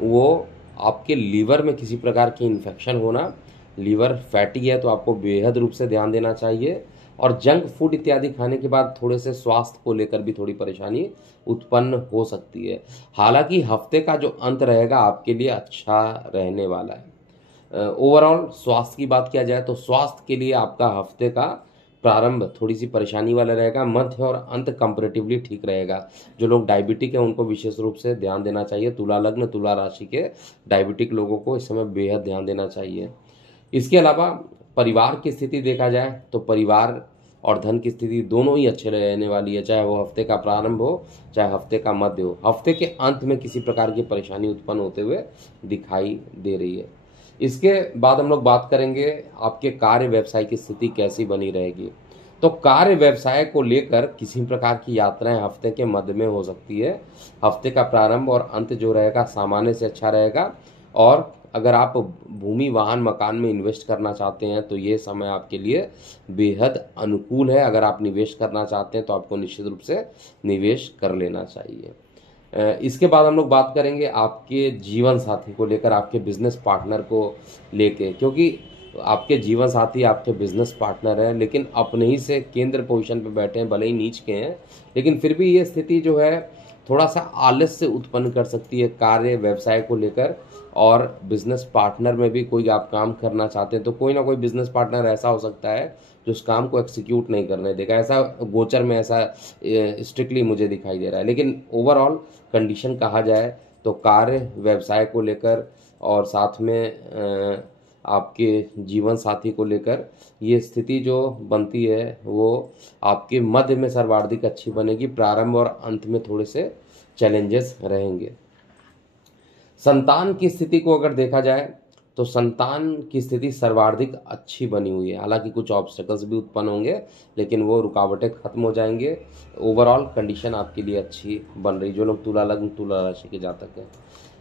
वो आपके लीवर में किसी प्रकार की इन्फेक्शन होना। लीवर फैटी है तो आपको बेहद रूप से ध्यान देना चाहिए। और जंक फूड इत्यादि खाने के बाद थोड़े से स्वास्थ्य को लेकर भी थोड़ी परेशानी उत्पन्न हो सकती है। हालांकि हफ्ते का जो अंत रहेगा आपके लिए अच्छा रहने वाला है। ओवरऑल स्वास्थ्य की बात किया जाए तो स्वास्थ्य के लिए आपका हफ्ते का प्रारंभ थोड़ी सी परेशानी वाला रहेगा, मध्य और अंत कंपैरेटिवली ठीक रहेगा। जो लोग डायबिटिक है उनको विशेष रूप से ध्यान देना चाहिए। तुला लग्न तुला राशि के डायबिटिक लोगों को इस समय बेहद ध्यान देना चाहिए। इसके अलावा परिवार की स्थिति देखा जाए तो परिवार और धन की स्थिति दोनों ही अच्छे रहने वाली है, चाहे वो हफ्ते का प्रारंभ हो चाहे हफ्ते का मध्य हो। हफ्ते के अंत में किसी प्रकार की परेशानी उत्पन्न होते हुए दिखाई दे रही है। इसके बाद हम लोग बात करेंगे आपके कार्य व्यवसाय की स्थिति कैसी बनी रहेगी। तो कार्य व्यवसाय को लेकर किसी प्रकार की यात्राएं हफ्ते के मध्य में हो सकती है। हफ्ते का प्रारंभ और अंत जो रहेगा सामान्य से अच्छा रहेगा। और अगर आप भूमि वाहन मकान में इन्वेस्ट करना चाहते हैं तो ये समय आपके लिए बेहद अनुकूल है। अगर आप निवेश करना चाहते हैं तो आपको निश्चित रूप से निवेश कर लेना चाहिए। इसके बाद हम लोग बात करेंगे आपके जीवन साथी को लेकर, आपके बिजनेस पार्टनर को लेके, क्योंकि आपके जीवन साथी आपके बिजनेस पार्टनर हैं, लेकिन अपने ही से केंद्र पोजीशन पे बैठे हैं, भले ही नीच के हैं, लेकिन फिर भी ये स्थिति जो है थोड़ा सा आलस्य उत्पन्न कर सकती है कार्य व्यवसाय को लेकर। और बिजनेस पार्टनर में भी कोई आप काम करना चाहते हैं तो कोई ना कोई बिजनेस पार्टनर ऐसा हो सकता है जो उस काम को एक्सिक्यूट नहीं करने देगा। ऐसा गोचर में ऐसा स्ट्रिक्टली मुझे दिखाई दे रहा है। लेकिन ओवरऑल कंडीशन कहा जाए तो कार्य व्यवसाय को लेकर और साथ में आपके जीवन साथी को लेकर ये स्थिति जो बनती है वो आपके मध्य में सर्वाधिक अच्छी बनेगी। प्रारंभ और अंत में थोड़े से चैलेंजेस रहेंगे। संतान की स्थिति को अगर देखा जाए तो संतान की स्थिति सर्वाधिक अच्छी बनी हुई है। हालांकि कुछ ऑब्स्टेकल्स भी उत्पन्न होंगे लेकिन वो रुकावटें खत्म हो जाएंगे। ओवरऑल कंडीशन आपके लिए अच्छी बन रही। जो लोग तुला लग्न तुला राशि के जातक हैं,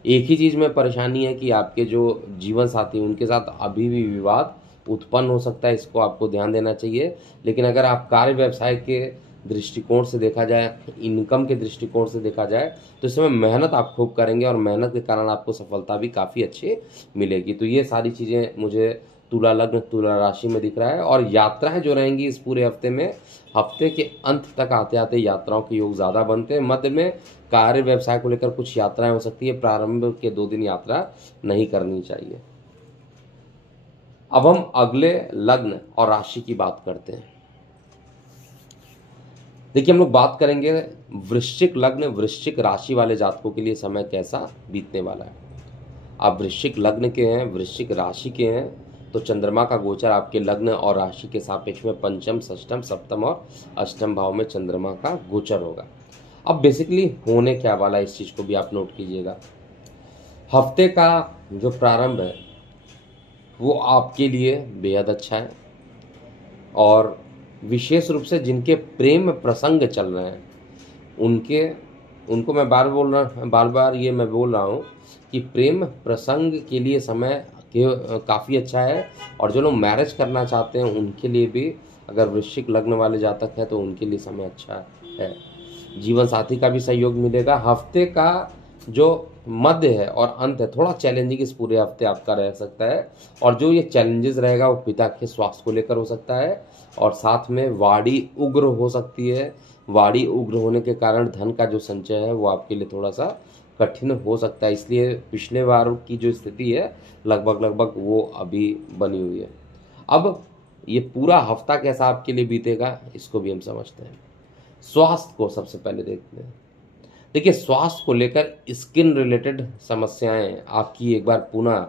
एक ही चीज़ में परेशानी है कि आपके जो जीवन साथी उनके साथ अभी भी विवाद उत्पन्न हो सकता है, इसको आपको ध्यान देना चाहिए। लेकिन अगर आप कार्य व्यवसाय के दृष्टिकोण से देखा जाए, इनकम के दृष्टिकोण से देखा जाए तो इस समय मेहनत आप खूब करेंगे और मेहनत के कारण आपको सफलता भी काफ़ी अच्छी मिलेगी। तो ये सारी चीज़ें मुझे तुला लग्न तुला राशि में दिख रहा है। और यात्राएं जो रहेंगी इस पूरे हफ्ते में, हफ्ते के अंत तक आते आते यात्राओं के योग ज़्यादा बनते हैं। मध्य में कार्य व्यवसाय को लेकर कुछ यात्राएं हो सकती है, प्रारंभ के 2 दिन यात्रा नहीं करनी चाहिए। अब हम अगले लग्न और राशि की बात करते हैं। देखिए, हम लोग बात करेंगे वृश्चिक लग्न वृश्चिक राशि वाले जातकों के लिए समय कैसा बीतने वाला है। आप वृश्चिक लग्न के हैं, वृश्चिक राशि के हैं, तो चंद्रमा का गोचर आपके लग्न और राशि के सापेक्ष में पंचम षष्ठम सप्तम और अष्टम भाव में चंद्रमा का गोचर होगा। अब बेसिकली होने क्या वाला है इस चीज को भी आप नोट कीजिएगा। हफ्ते का जो प्रारंभ है वो आपके लिए बेहद अच्छा है। और विशेष रूप से जिनके प्रेम प्रसंग चल रहे हैं उनको मैं बार बार ये मैं बोल रहा हूँ कि प्रेम प्रसंग के लिए समय काफ़ी अच्छा है। और जो लोग मैरिज करना चाहते हैं उनके लिए भी, अगर वृश्चिक लग्न वाले जातक हैं तो उनके लिए समय अच्छा है। जीवन साथी का भी सहयोग मिलेगा। हफ्ते का जो मध्य है और अंत है थोड़ा चैलेंजिंग इस पूरे हफ्ते आपका रह सकता है। और जो ये चैलेंजेस रहेगा वो पिता के स्वास्थ्य को लेकर हो सकता है और साथ में वाणी उग्र हो सकती है। वाणी उग्र होने के कारण धन का जो संचय है वो आपके लिए थोड़ा सा कठिन हो सकता है। इसलिए पिछले बार की जो स्थिति है लगभग वो अभी बनी हुई है। अब ये पूरा हफ्ता कैसा आपके लिए बीतेगा इसको भी हम समझते हैं। स्वास्थ्य को सबसे पहले देखते हैं। देखिए, स्वास्थ्य को लेकर स्किन रिलेटेड समस्याएं आपकी एक बार पुनः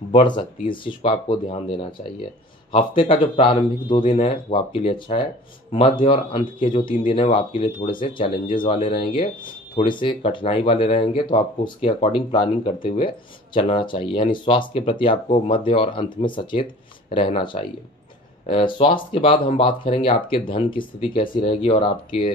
बढ़ सकती है। इस चीज़ को आपको ध्यान देना चाहिए। हफ्ते का जो प्रारंभिक 2 दिन है वो आपके लिए अच्छा है। मध्य और अंत के जो 3 दिन है वो आपके लिए थोड़े से चैलेंजेस वाले रहेंगे, थोड़े से कठिनाई वाले रहेंगे। तो आपको उसके अकॉर्डिंग प्लानिंग करते हुए चलना चाहिए। यानी स्वास्थ्य के प्रति आपको मध्य और अंत में सचेत रहना चाहिए। स्वास्थ्य के बाद हम बात करेंगे आपके धन की स्थिति कैसी रहेगी और आपके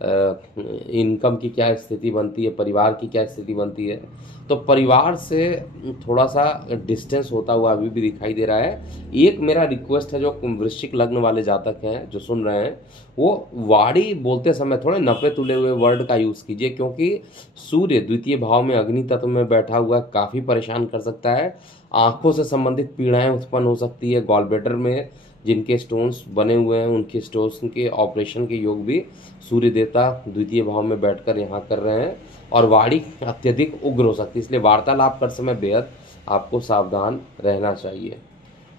इनकम की क्या स्थिति बनती है, परिवार की क्या स्थिति बनती है। तो परिवार से थोड़ा सा डिस्टेंस होता हुआ अभी भी दिखाई दे रहा है। एक मेरा रिक्वेस्ट है जो वृश्चिक लग्न वाले जातक हैं जो सुन रहे हैं, वो वाणी बोलते समय थोड़े नपे तुले हुए वर्ड का यूज़ कीजिए, क्योंकि सूर्य द्वितीय भाव में अग्नि तत्व में बैठा हुआ काफ़ी परेशान कर सकता है। आंखों से संबंधित पीड़ाएं उत्पन्न हो सकती है। गॉल ब्लैडर में जिनके स्टोन्स बने हुए हैं उनके स्टोन्स के ऑपरेशन के योग भी सूर्य देवता द्वितीय भाव में बैठकर यहाँ कर रहे हैं और वाणी अत्यधिक उग्र हो सकती है, इसलिए वार्तालाप कर समय बेहद आपको सावधान रहना चाहिए।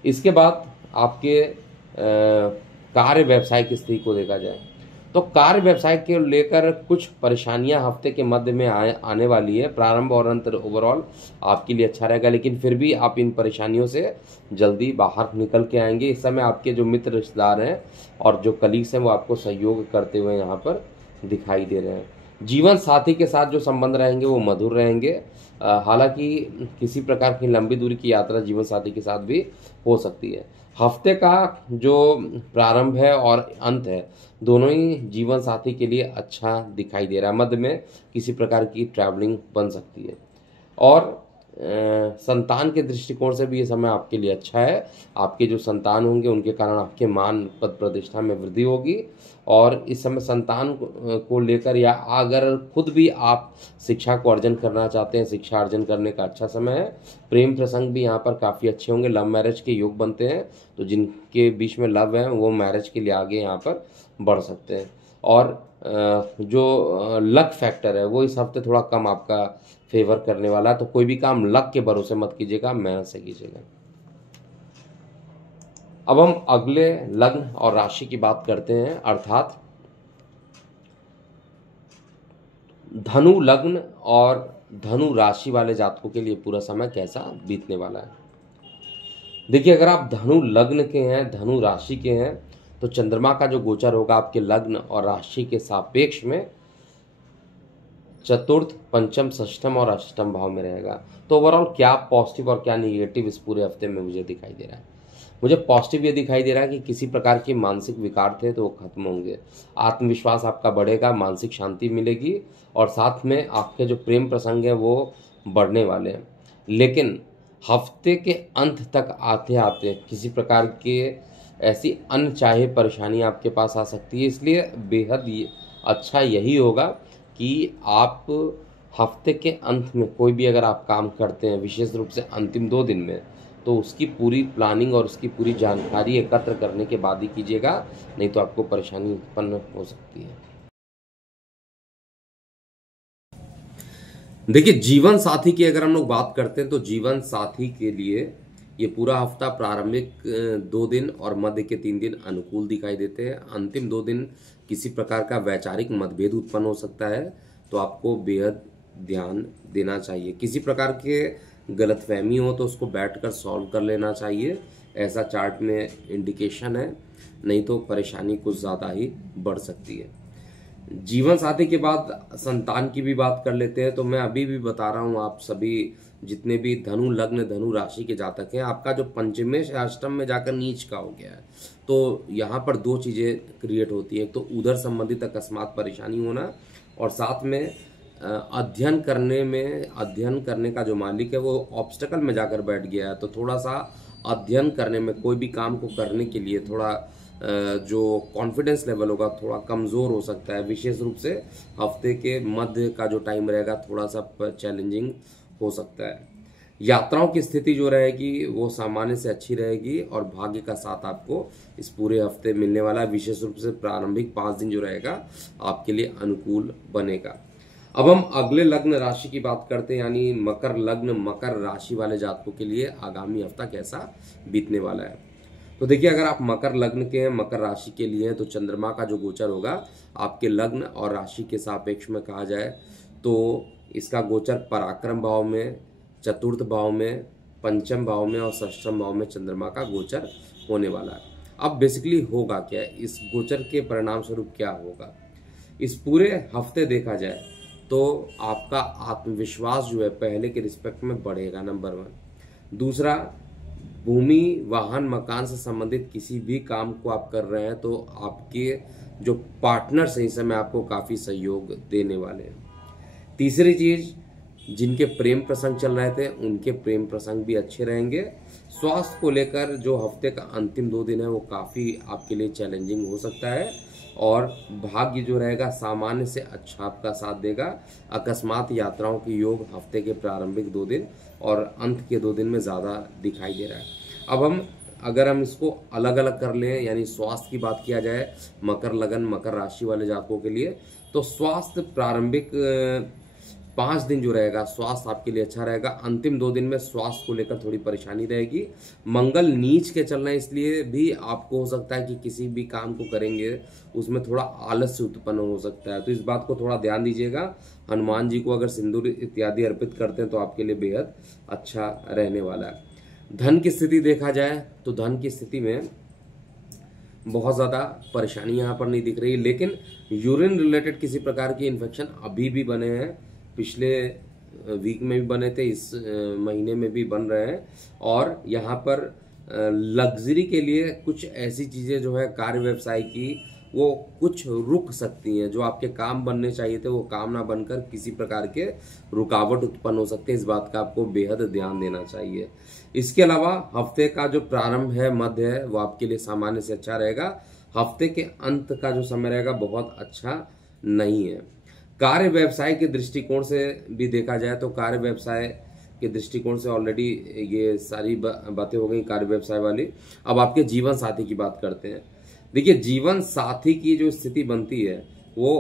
इसके बाद आपके कार्य व्यवसाय की स्थिति को देखा जाए तो कार्य व्यवसाय के लेकर कुछ परेशानियां हफ्ते के मध्य में आने वाली है। प्रारंभ और अंत ओवरऑल आपके लिए अच्छा रहेगा, लेकिन फिर भी आप इन परेशानियों से जल्दी बाहर निकल के आएंगे। इस समय आपके जो मित्र रिश्तेदार हैं और जो कलीग्स हैं वो आपको सहयोग करते हुए यहाँ पर दिखाई दे रहे हैं। जीवन साथी के साथ जो संबंध रहेंगे वो मधुर रहेंगे। हालांकि किसी प्रकार की लंबी दूरी की यात्रा जीवन साथी के साथ भी हो सकती है। हफ्ते का जो प्रारंभ है और अंत है दोनों ही जीवन साथी के लिए अच्छा दिखाई दे रहा है। मध्य में किसी प्रकार की ट्रैवलिंग बन सकती है और संतान के दृष्टिकोण से भी ये समय आपके लिए अच्छा है। आपके जो संतान होंगे उनके कारण आपके मान पद प्रतिष्ठा में वृद्धि होगी और इस समय संतान को लेकर या अगर खुद भी आप शिक्षा को अर्जन करना चाहते हैं, शिक्षा अर्जन करने का अच्छा समय है। प्रेम प्रसंग भी यहाँ पर काफ़ी अच्छे होंगे। लव मैरिज के योग बनते हैं, तो जिनके बीच में लव है वो मैरिज के लिए आगे यहाँ पर बढ़ सकते हैं। और जो लक फैक्टर है वो इस हफ्ते थोड़ा कम आपका फेवर करने वाला है, तो कोई भी काम लक के भरोसे मत कीजिएगा, मेहनत से कीजिएगा। अब हम अगले लग्न और राशि की बात करते हैं, अर्थात धनु लग्न और धनु राशि वाले जातकों के लिए पूरा समय कैसा बीतने वाला है। देखिए, अगर आप धनु लग्न के हैं, धनु राशि के हैं, तो चंद्रमा का जो गोचर होगा आपके लग्न और राशि के सापेक्ष में चतुर्थ, पंचम, षष्ठम और अष्टम भाव में रहेगा। तो ओवरऑल क्या पॉजिटिव और क्या निगेटिव इस पूरे हफ्ते में मुझे दिखाई दे रहा है। मुझे पॉजिटिव ये दिखाई दे रहा है कि किसी प्रकार के मानसिक विकार थे तो वो खत्म होंगे, आत्मविश्वास आपका बढ़ेगा, मानसिक शांति मिलेगी और साथ में आपके जो प्रेम प्रसंग है वो बढ़ने वाले हैं। लेकिन हफ्ते के अंत तक आते आते किसी प्रकार के ऐसी अनचाहे परेशानी आपके पास आ सकती है, इसलिए बेहद अच्छा यही होगा कि आप हफ्ते के अंत में कोई भी अगर आप काम करते हैं, विशेष रूप से अंतिम 2 दिन में, तो उसकी पूरी प्लानिंग और उसकी पूरी जानकारी एकत्र करने के बाद ही कीजिएगा, नहीं तो आपको परेशानी उत्पन्न हो सकती है। देखिए, जीवन साथी की अगर हम लोग बात करते हैं तो जीवन साथी के लिए ये पूरा हफ्ता प्रारंभिक 2 दिन और मध्य के 3 दिन अनुकूल दिखाई देते हैं। अंतिम 2 दिन किसी प्रकार का वैचारिक मतभेद उत्पन्न हो सकता है, तो आपको बेहद ध्यान देना चाहिए। किसी प्रकार के गलतफहमी हो तो उसको बैठकर सॉल्व कर लेना चाहिए, ऐसा चार्ट में इंडिकेशन है, नहीं तो परेशानी कुछ ज़्यादा ही बढ़ सकती है। जीवन साथी के बाद संतान की भी बात कर लेते हैं। तो मैं अभी भी बता रहा हूँ, आप सभी जितने भी धनु लग्न धनु राशि के जातक हैं, आपका जो पंचमेश अष्टम में जाकर नीच का हो गया है, तो यहाँ पर 2 चीज़ें क्रिएट होती है। तो उधर संबंधित अकस्मात परेशानी होना और साथ में अध्ययन करने का जो मालिक है वो ऑब्स्टेकल में जाकर बैठ गया है, तो थोड़ा सा अध्ययन करने में, कोई भी काम को करने के लिए थोड़ा जो कॉन्फिडेंस लेवल होगा थोड़ा कमज़ोर हो सकता है। विशेष रूप से हफ्ते के मध्य का जो टाइम रहेगा थोड़ा सा चैलेंजिंग हो सकता है। यात्राओं की स्थिति जो रहेगी वो सामान्य से अच्छी रहेगी और भाग्य का साथ आपको इस पूरे हफ्ते मिलने वाला है। विशेष रूप से प्रारंभिक 5 दिन जो रहेगा आपके लिए अनुकूल बनेगा। अब हम अगले लग्न राशि की बात करते हैं, यानी मकर लग्न मकर राशि वाले जातकों के लिए आगामी हफ्ता कैसा बीतने वाला है। तो देखिए, अगर आप मकर लग्न के हैं, मकर राशि के लिए हैं, तो चंद्रमा का जो गोचर होगा आपके लग्न और राशि के सापेक्ष में कहा जाए तो इसका गोचर पराक्रम भाव में, चतुर्थ भाव में, पंचम भाव में और षष्ठम भाव में चंद्रमा का गोचर होने वाला है। अब बेसिकली होगा क्या, इस गोचर के परिणाम स्वरूप क्या होगा, इस पूरे हफ्ते देखा जाए तो आपका आत्मविश्वास जो है पहले के रिस्पेक्ट में बढ़ेगा, नंबर 1। दूसरा, भूमि, वाहन, मकान से संबंधित किसी भी काम को आप कर रहे हैं तो आपके जो पार्टनर्स हैं इस समय आपको काफ़ी सहयोग देने वाले हैं। तीसरी चीज़, जिनके प्रेम प्रसंग चल रहे थे उनके प्रेम प्रसंग भी अच्छे रहेंगे। स्वास्थ्य को लेकर जो हफ्ते का अंतिम 2 दिन है वो काफ़ी आपके लिए चैलेंजिंग हो सकता है और भाग्य जो रहेगा सामान्य से अच्छा आपका साथ देगा। अकस्मात यात्राओं के योग हफ्ते के प्रारंभिक 2 दिन और अंत के 2 दिन में ज़्यादा दिखाई दे रहा है। अब अगर हम इसको अलग अलग कर लें, यानी स्वास्थ्य की बात किया जाए मकर लगन मकर राशि वाले जातकों के लिए, तो स्वास्थ्य प्रारंभिक 5 दिन जो रहेगा स्वास्थ्य आपके लिए अच्छा रहेगा। अंतिम 2 दिन में स्वास्थ्य को लेकर थोड़ी परेशानी रहेगी। मंगल नीच के चलना है, इसलिए भी आपको हो सकता है कि किसी भी काम को करेंगे उसमें थोड़ा आलस्य उत्पन्न हो सकता है, तो इस बात को थोड़ा ध्यान दीजिएगा। हनुमान जी को अगर सिंदूर इत्यादि अर्पित करते हैं तो आपके लिए बेहद अच्छा रहने वाला है। धन की स्थिति देखा जाए तो धन की स्थिति में बहुत ज़्यादा परेशानी यहाँ पर नहीं दिख रही, लेकिन यूरिन रिलेटेड किसी प्रकार की इन्फेक्शन अभी भी बने हैं। पिछले वीक में भी बने थे, इस महीने में भी बन रहे हैं। और यहाँ पर लग्जरी के लिए कुछ ऐसी चीज़ें जो है कार्य व्यवसाय की वो कुछ रुक सकती हैं। जो आपके काम बनने चाहिए थे वो काम ना बनकर किसी प्रकार के रुकावट उत्पन्न हो सकते हैं, इस बात का आपको बेहद ध्यान देना चाहिए। इसके अलावा हफ्ते का जो प्रारंभ है, मध्य है, वो आपके लिए सामान्य से अच्छा रहेगा। हफ्ते के अंत का जो समय रहेगा बहुत अच्छा नहीं है। कार्य व्यवसाय के दृष्टिकोण से भी देखा जाए तो कार्य व्यवसाय के दृष्टिकोण से ऑलरेडी ये सारी बातें हो गई कार्य व्यवसाय वाली। अब आपके जीवन साथी की बात करते हैं। देखिए, जीवन साथी की जो स्थिति बनती है वो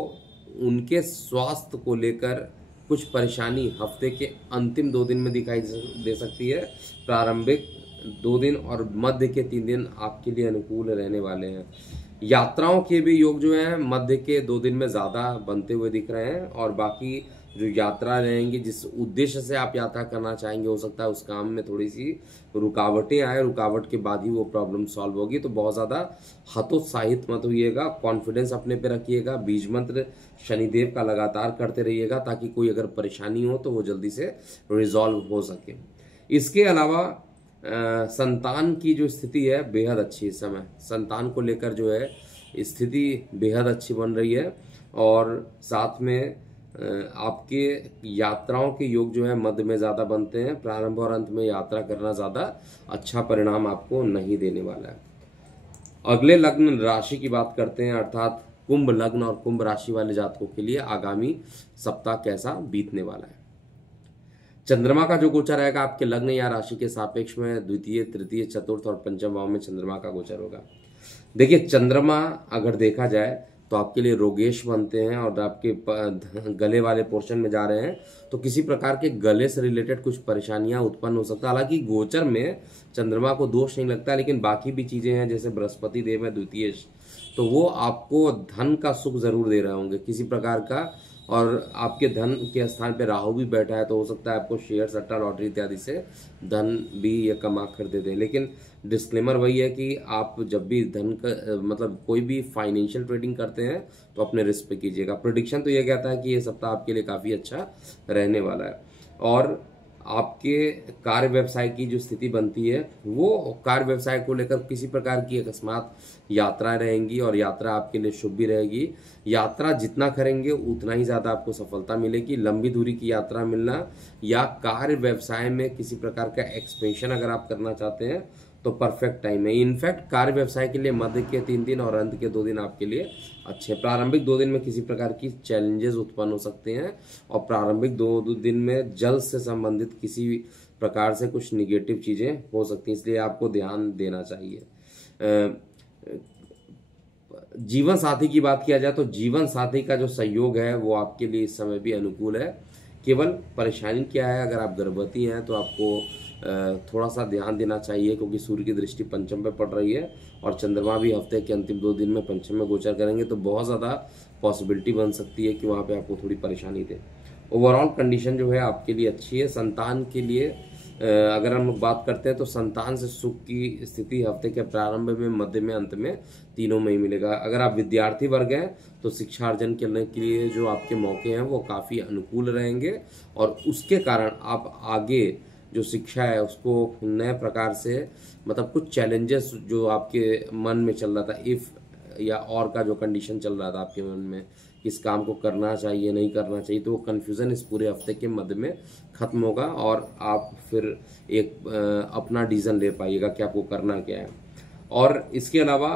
उनके स्वास्थ्य को लेकर कुछ परेशानी हफ्ते के अंतिम 2 दिन में दिखाई दे सकती है। प्रारंभिक 2 दिन और मध्य के 3 दिन आपके लिए अनुकूल रहने वाले हैं। यात्राओं के भी योग जो है मध्य के 2 दिन में ज़्यादा बनते हुए दिख रहे हैं और बाकी जो यात्रा रहेंगी जिस उद्देश्य से आप यात्रा करना चाहेंगे हो सकता है उस काम में थोड़ी सी रुकावटें आए, रुकावट के बाद ही वो प्रॉब्लम सॉल्व होगी। तो बहुत ज़्यादा हतोत्साहित मत होइएगा, कॉन्फिडेंस अपने पे रखिएगा, बीज मंत्र शनिदेव का लगातार करते रहिएगा ताकि कोई अगर परेशानी हो तो वो जल्दी से रिजॉल्व हो सके। इसके अलावा संतान की जो स्थिति है बेहद अच्छी इस समय, संतान को लेकर जो है स्थिति बेहद अच्छी बन रही है और साथ में आपके यात्राओं के योग जो है मध्य में ज़्यादा बनते हैं। प्रारंभ और अंत में यात्रा करना ज़्यादा अच्छा परिणाम आपको नहीं देने वाला है। अगले लग्न राशि की बात करते हैं, अर्थात कुंभ लग्न और कुंभ राशि वाले जातकों के लिए आगामी सप्ताह कैसा बीतने वाला है। चंद्रमा का जो गोचर रहेगा आपके लग्न या राशि के सापेक्ष में द्वितीय, तृतीय, चतुर्थ और पंचम भाव में चंद्रमा का गोचर होगा। देखिए, चंद्रमा अगर देखा जाए तो आपके लिए रोगेश बनते हैं और आपके गले वाले पोर्शन में जा रहे हैं तो किसी प्रकार के गले से रिलेटेड कुछ परेशानियां उत्पन्न हो सकता है। हालांकि गोचर में चंद्रमा को दोष नहीं लगता, लेकिन बाकी भी चीजें हैं जैसे बृहस्पति देव है द्वितीय, तो वो आपको धन का सुख जरूर दे रहे होंगे किसी प्रकार का। और आपके धन के स्थान पे राहु भी बैठा है तो हो सकता है आपको शेयर, सट्टा, लॉटरी इत्यादि से धन भी ये कमा कर दे दें। लेकिन डिस्क्लेमर वही है कि आप जब भी धन का मतलब कोई भी फाइनेंशियल ट्रेडिंग करते हैं तो अपने रिस्क पे कीजिएगा। प्रेडिक्शन तो ये कहता है कि ये सप्ताह आपके लिए काफ़ी अच्छा रहने वाला है। और आपके कार्य व्यवसाय की जो स्थिति बनती है वो कार्य व्यवसाय को लेकर किसी प्रकार की अकस्मात यात्रा रहेंगी और यात्रा आपके लिए शुभ भी रहेगी। यात्रा जितना करेंगे उतना ही ज़्यादा आपको सफलता मिलेगी। लंबी दूरी की यात्रा मिलना या कार्य व्यवसाय में किसी प्रकार का एक्सपेंशन अगर आप करना चाहते हैं तो परफेक्ट टाइम है। इनफैक्ट कार्य व्यवसाय के लिए मध्य के 3 दिन और अंत के 2 दिन आपके लिए अच्छे। प्रारंभिक 2 दिन में किसी प्रकार की चैलेंजेस उत्पन्न हो सकते हैं और प्रारंभिक 2 दिन में जल से संबंधित किसी प्रकार से कुछ निगेटिव चीज़ें हो सकती हैं, इसलिए आपको ध्यान देना चाहिए। जीवन साथी की बात किया जाए तो जीवन साथी का जो सहयोग है वो आपके लिए इस समय भी अनुकूल है। केवल परेशानी क्या है, अगर आप गर्भवती हैं तो आपको थोड़ा सा ध्यान देना चाहिए क्योंकि सूर्य की दृष्टि पंचम पे पड़ रही है और चंद्रमा भी हफ्ते के अंतिम 2 दिन में पंचम में गोचर करेंगे तो बहुत ज़्यादा पॉसिबिलिटी बन सकती है कि वहाँ पे आपको थोड़ी परेशानी दे। ओवरऑल कंडीशन जो है आपके लिए अच्छी है। संतान के लिए अगर हम लोग बात करते हैं तो संतान से सुख की स्थिति हफ्ते के प्रारंभ में, मध्य में, अंत में तीनों में ही मिलेगा। अगर आप विद्यार्थी वर्ग हैं तो शिक्षा अर्जन करने के लिए जो आपके मौके हैं वो काफ़ी अनुकूल रहेंगे और उसके कारण आप आगे जो शिक्षा है उसको नए प्रकार से, मतलब कुछ चैलेंजेस जो आपके मन में चल रहा था, इफ़ या और का जो कंडीशन चल रहा था आपके मन में, किस काम को करना चाहिए नहीं करना चाहिए, तो वो कन्फ्यूज़न इस पूरे हफ्ते के मध्य में ख़त्म होगा और आप फिर एक अपना डिसीजन ले पाइएगा कि आपको करना क्या है। और इसके अलावा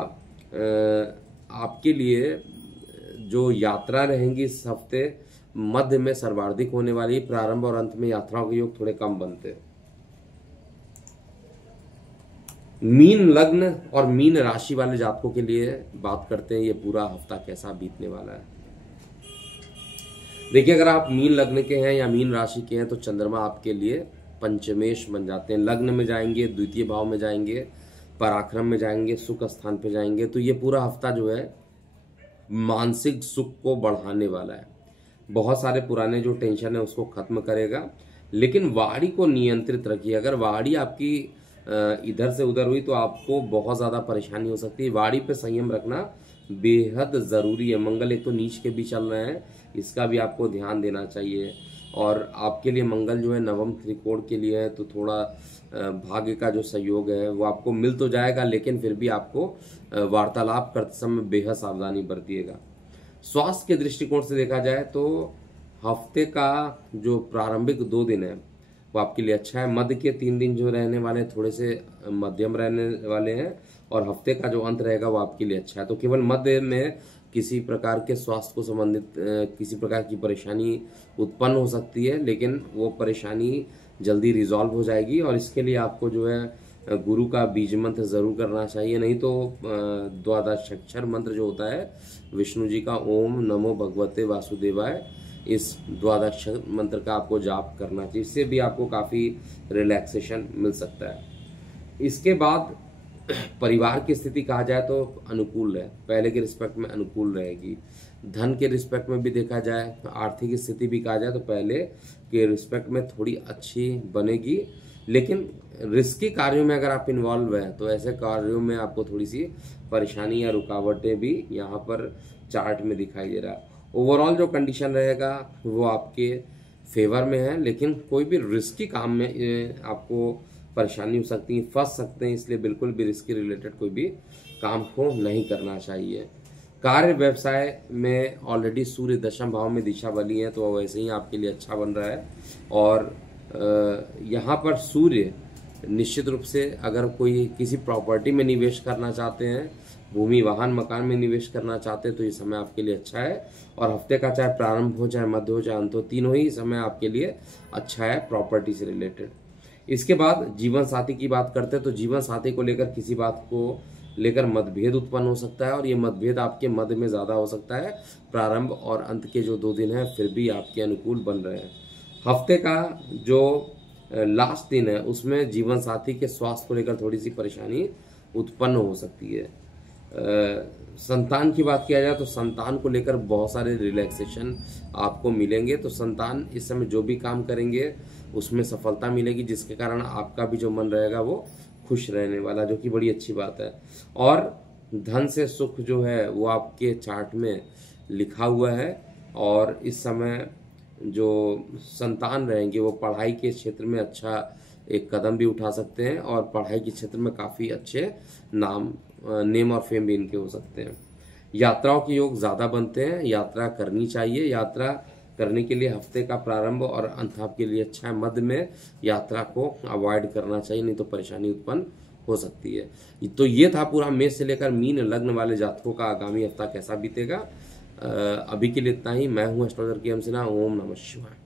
आपके लिए जो यात्रा रहेंगी इस हफ्ते मध्य में सर्वाधिक होने वाली, प्रारंभ और अंत में यात्राओं के योग थोड़े कम बनते हैं। मीन लग्न और मीन राशि वाले जातकों के लिए बात करते हैं, ये पूरा हफ्ता कैसा बीतने वाला है। देखिए, अगर आप मीन लग्न के हैं या मीन राशि के हैं तो चंद्रमा आपके लिए पंचमेश बन जाते हैं। लग्न में जाएंगे, द्वितीय भाव में जाएंगे, पराक्रम में जाएंगे, सुख स्थान पे जाएंगे, तो ये पूरा हफ्ता जो है मानसिक सुख को बढ़ाने वाला है। बहुत सारे पुराने जो टेंशन है उसको खत्म करेगा, लेकिन वाणी को नियंत्रित रखिए। अगर वाणी आपकी इधर से उधर हुई तो आपको बहुत ज़्यादा परेशानी हो सकती है। वाणी पे संयम रखना बेहद ज़रूरी है। मंगल एक तो नीच के भी चल रहे हैं, इसका भी आपको ध्यान देना चाहिए। और आपके लिए मंगल जो है नवम त्रिकोण के लिए है, तो थोड़ा भाग्य का जो सहयोग है वो आपको मिल तो जाएगा, लेकिन फिर भी आपको वार्तालाप करते समय बेहद सावधानी बरतिएगा। स्वास्थ्य के दृष्टिकोण से देखा जाए तो हफ्ते का जो प्रारंभिक 2 दिन है वो आपके लिए अच्छा है। मध्य के 3 दिन जो रहने वाले थोड़े से मध्यम रहने वाले हैं, और हफ्ते का जो अंत रहेगा वो आपके लिए अच्छा है। तो केवल मध्य में किसी प्रकार के स्वास्थ्य को संबंधित किसी प्रकार की परेशानी उत्पन्न हो सकती है, लेकिन वो परेशानी जल्दी रिजॉल्व हो जाएगी। और इसके लिए आपको जो है गुरु का बीज मंत्र जरूर करना चाहिए, नहीं तो द्वादशाक्षर मंत्र जो होता है विष्णु जी का, ओम नमो भगवते वासुदेवाय, इस द्वादशाक्षर मंत्र का आपको जाप करना चाहिए। इससे भी आपको काफ़ी रिलैक्सेशन मिल सकता है। इसके बाद परिवार की स्थिति कहा जाए तो अनुकूल है, पहले के रिस्पेक्ट में अनुकूल रहेगी। धन के रिस्पेक्ट में भी देखा जाए, आर्थिक स्थिति भी कहा जाए तो पहले के रिस्पेक्ट में थोड़ी अच्छी बनेगी, लेकिन रिस्की कार्यों में अगर आप इन्वॉल्व हैं तो ऐसे कार्यों में आपको थोड़ी सी परेशानी या रुकावटें भी यहाँ पर चार्ट में दिखाई दे रहा है। ओवरऑल जो कंडीशन रहेगा वो आपके फेवर में है, लेकिन कोई भी रिस्की काम में आपको परेशानी हो सकती है, फंस सकते हैं, इसलिए बिल्कुल भी रिस्क रिलेटेड कोई भी काम को नहीं करना चाहिए। कार्य व्यवसाय में ऑलरेडी सूर्य दशम भाव में दिशा बली है, तो वैसे ही आपके लिए अच्छा बन रहा है। और यहाँ पर सूर्य निश्चित रूप से अगर कोई किसी प्रॉपर्टी में निवेश करना चाहते हैं, भूमि वाहन मकान में निवेश करना चाहते हैं, तो ये समय आपके लिए अच्छा है। और हफ्ते का चाहे प्रारंभ हो, चाहे मध्य हो, चाहे अंत हो, तीनों ही समय आपके लिए अच्छा है प्रॉपर्टी से रिलेटेड। इसके बाद जीवन साथी की बात करते हैं, तो जीवन साथी को लेकर किसी बात को लेकर मतभेद उत्पन्न हो सकता है, और ये मतभेद आपके मध्य में ज़्यादा हो सकता है। प्रारंभ और अंत के जो 2 दिन हैं फिर भी आपके अनुकूल बन रहे हैं। हफ्ते का जो लास्ट दिन है उसमें जीवन साथी के स्वास्थ्य को लेकर थोड़ी सी परेशानी उत्पन्न हो सकती है। संतान की बात किया जाए तो संतान को लेकर बहुत सारे रिलैक्सेशन आपको मिलेंगे, तो संतान इस समय जो भी काम करेंगे उसमें सफलता मिलेगी, जिसके कारण आपका भी जो मन रहेगा वो खुश रहने वाला, जो कि बड़ी अच्छी बात है। और धन से सुख जो है वो आपके चार्ट में लिखा हुआ है, और इस समय जो संतान रहेंगे वो पढ़ाई के क्षेत्र में अच्छा एक कदम भी उठा सकते हैं, और पढ़ाई के क्षेत्र में काफ़ी अच्छे नेम और फेम भी इनके हो सकते हैं। यात्राओं के योग ज़्यादा बनते हैं, यात्रा करनी चाहिए। यात्रा करने के लिए हफ्ते का प्रारंभ और अंत आपके लिए अच्छा है। मध्य में यात्रा को अवॉइड करना चाहिए, नहीं तो परेशानी उत्पन्न हो सकती है। तो ये था पूरा मेष से लेकर मीन लग्न वाले जातकों का आगामी हफ्ता कैसा बीतेगा। अभी के लिए इतना ही। मैं हूँ एस्ट्रोलॉजर के सिन्हा। ओम नमः शिवाय।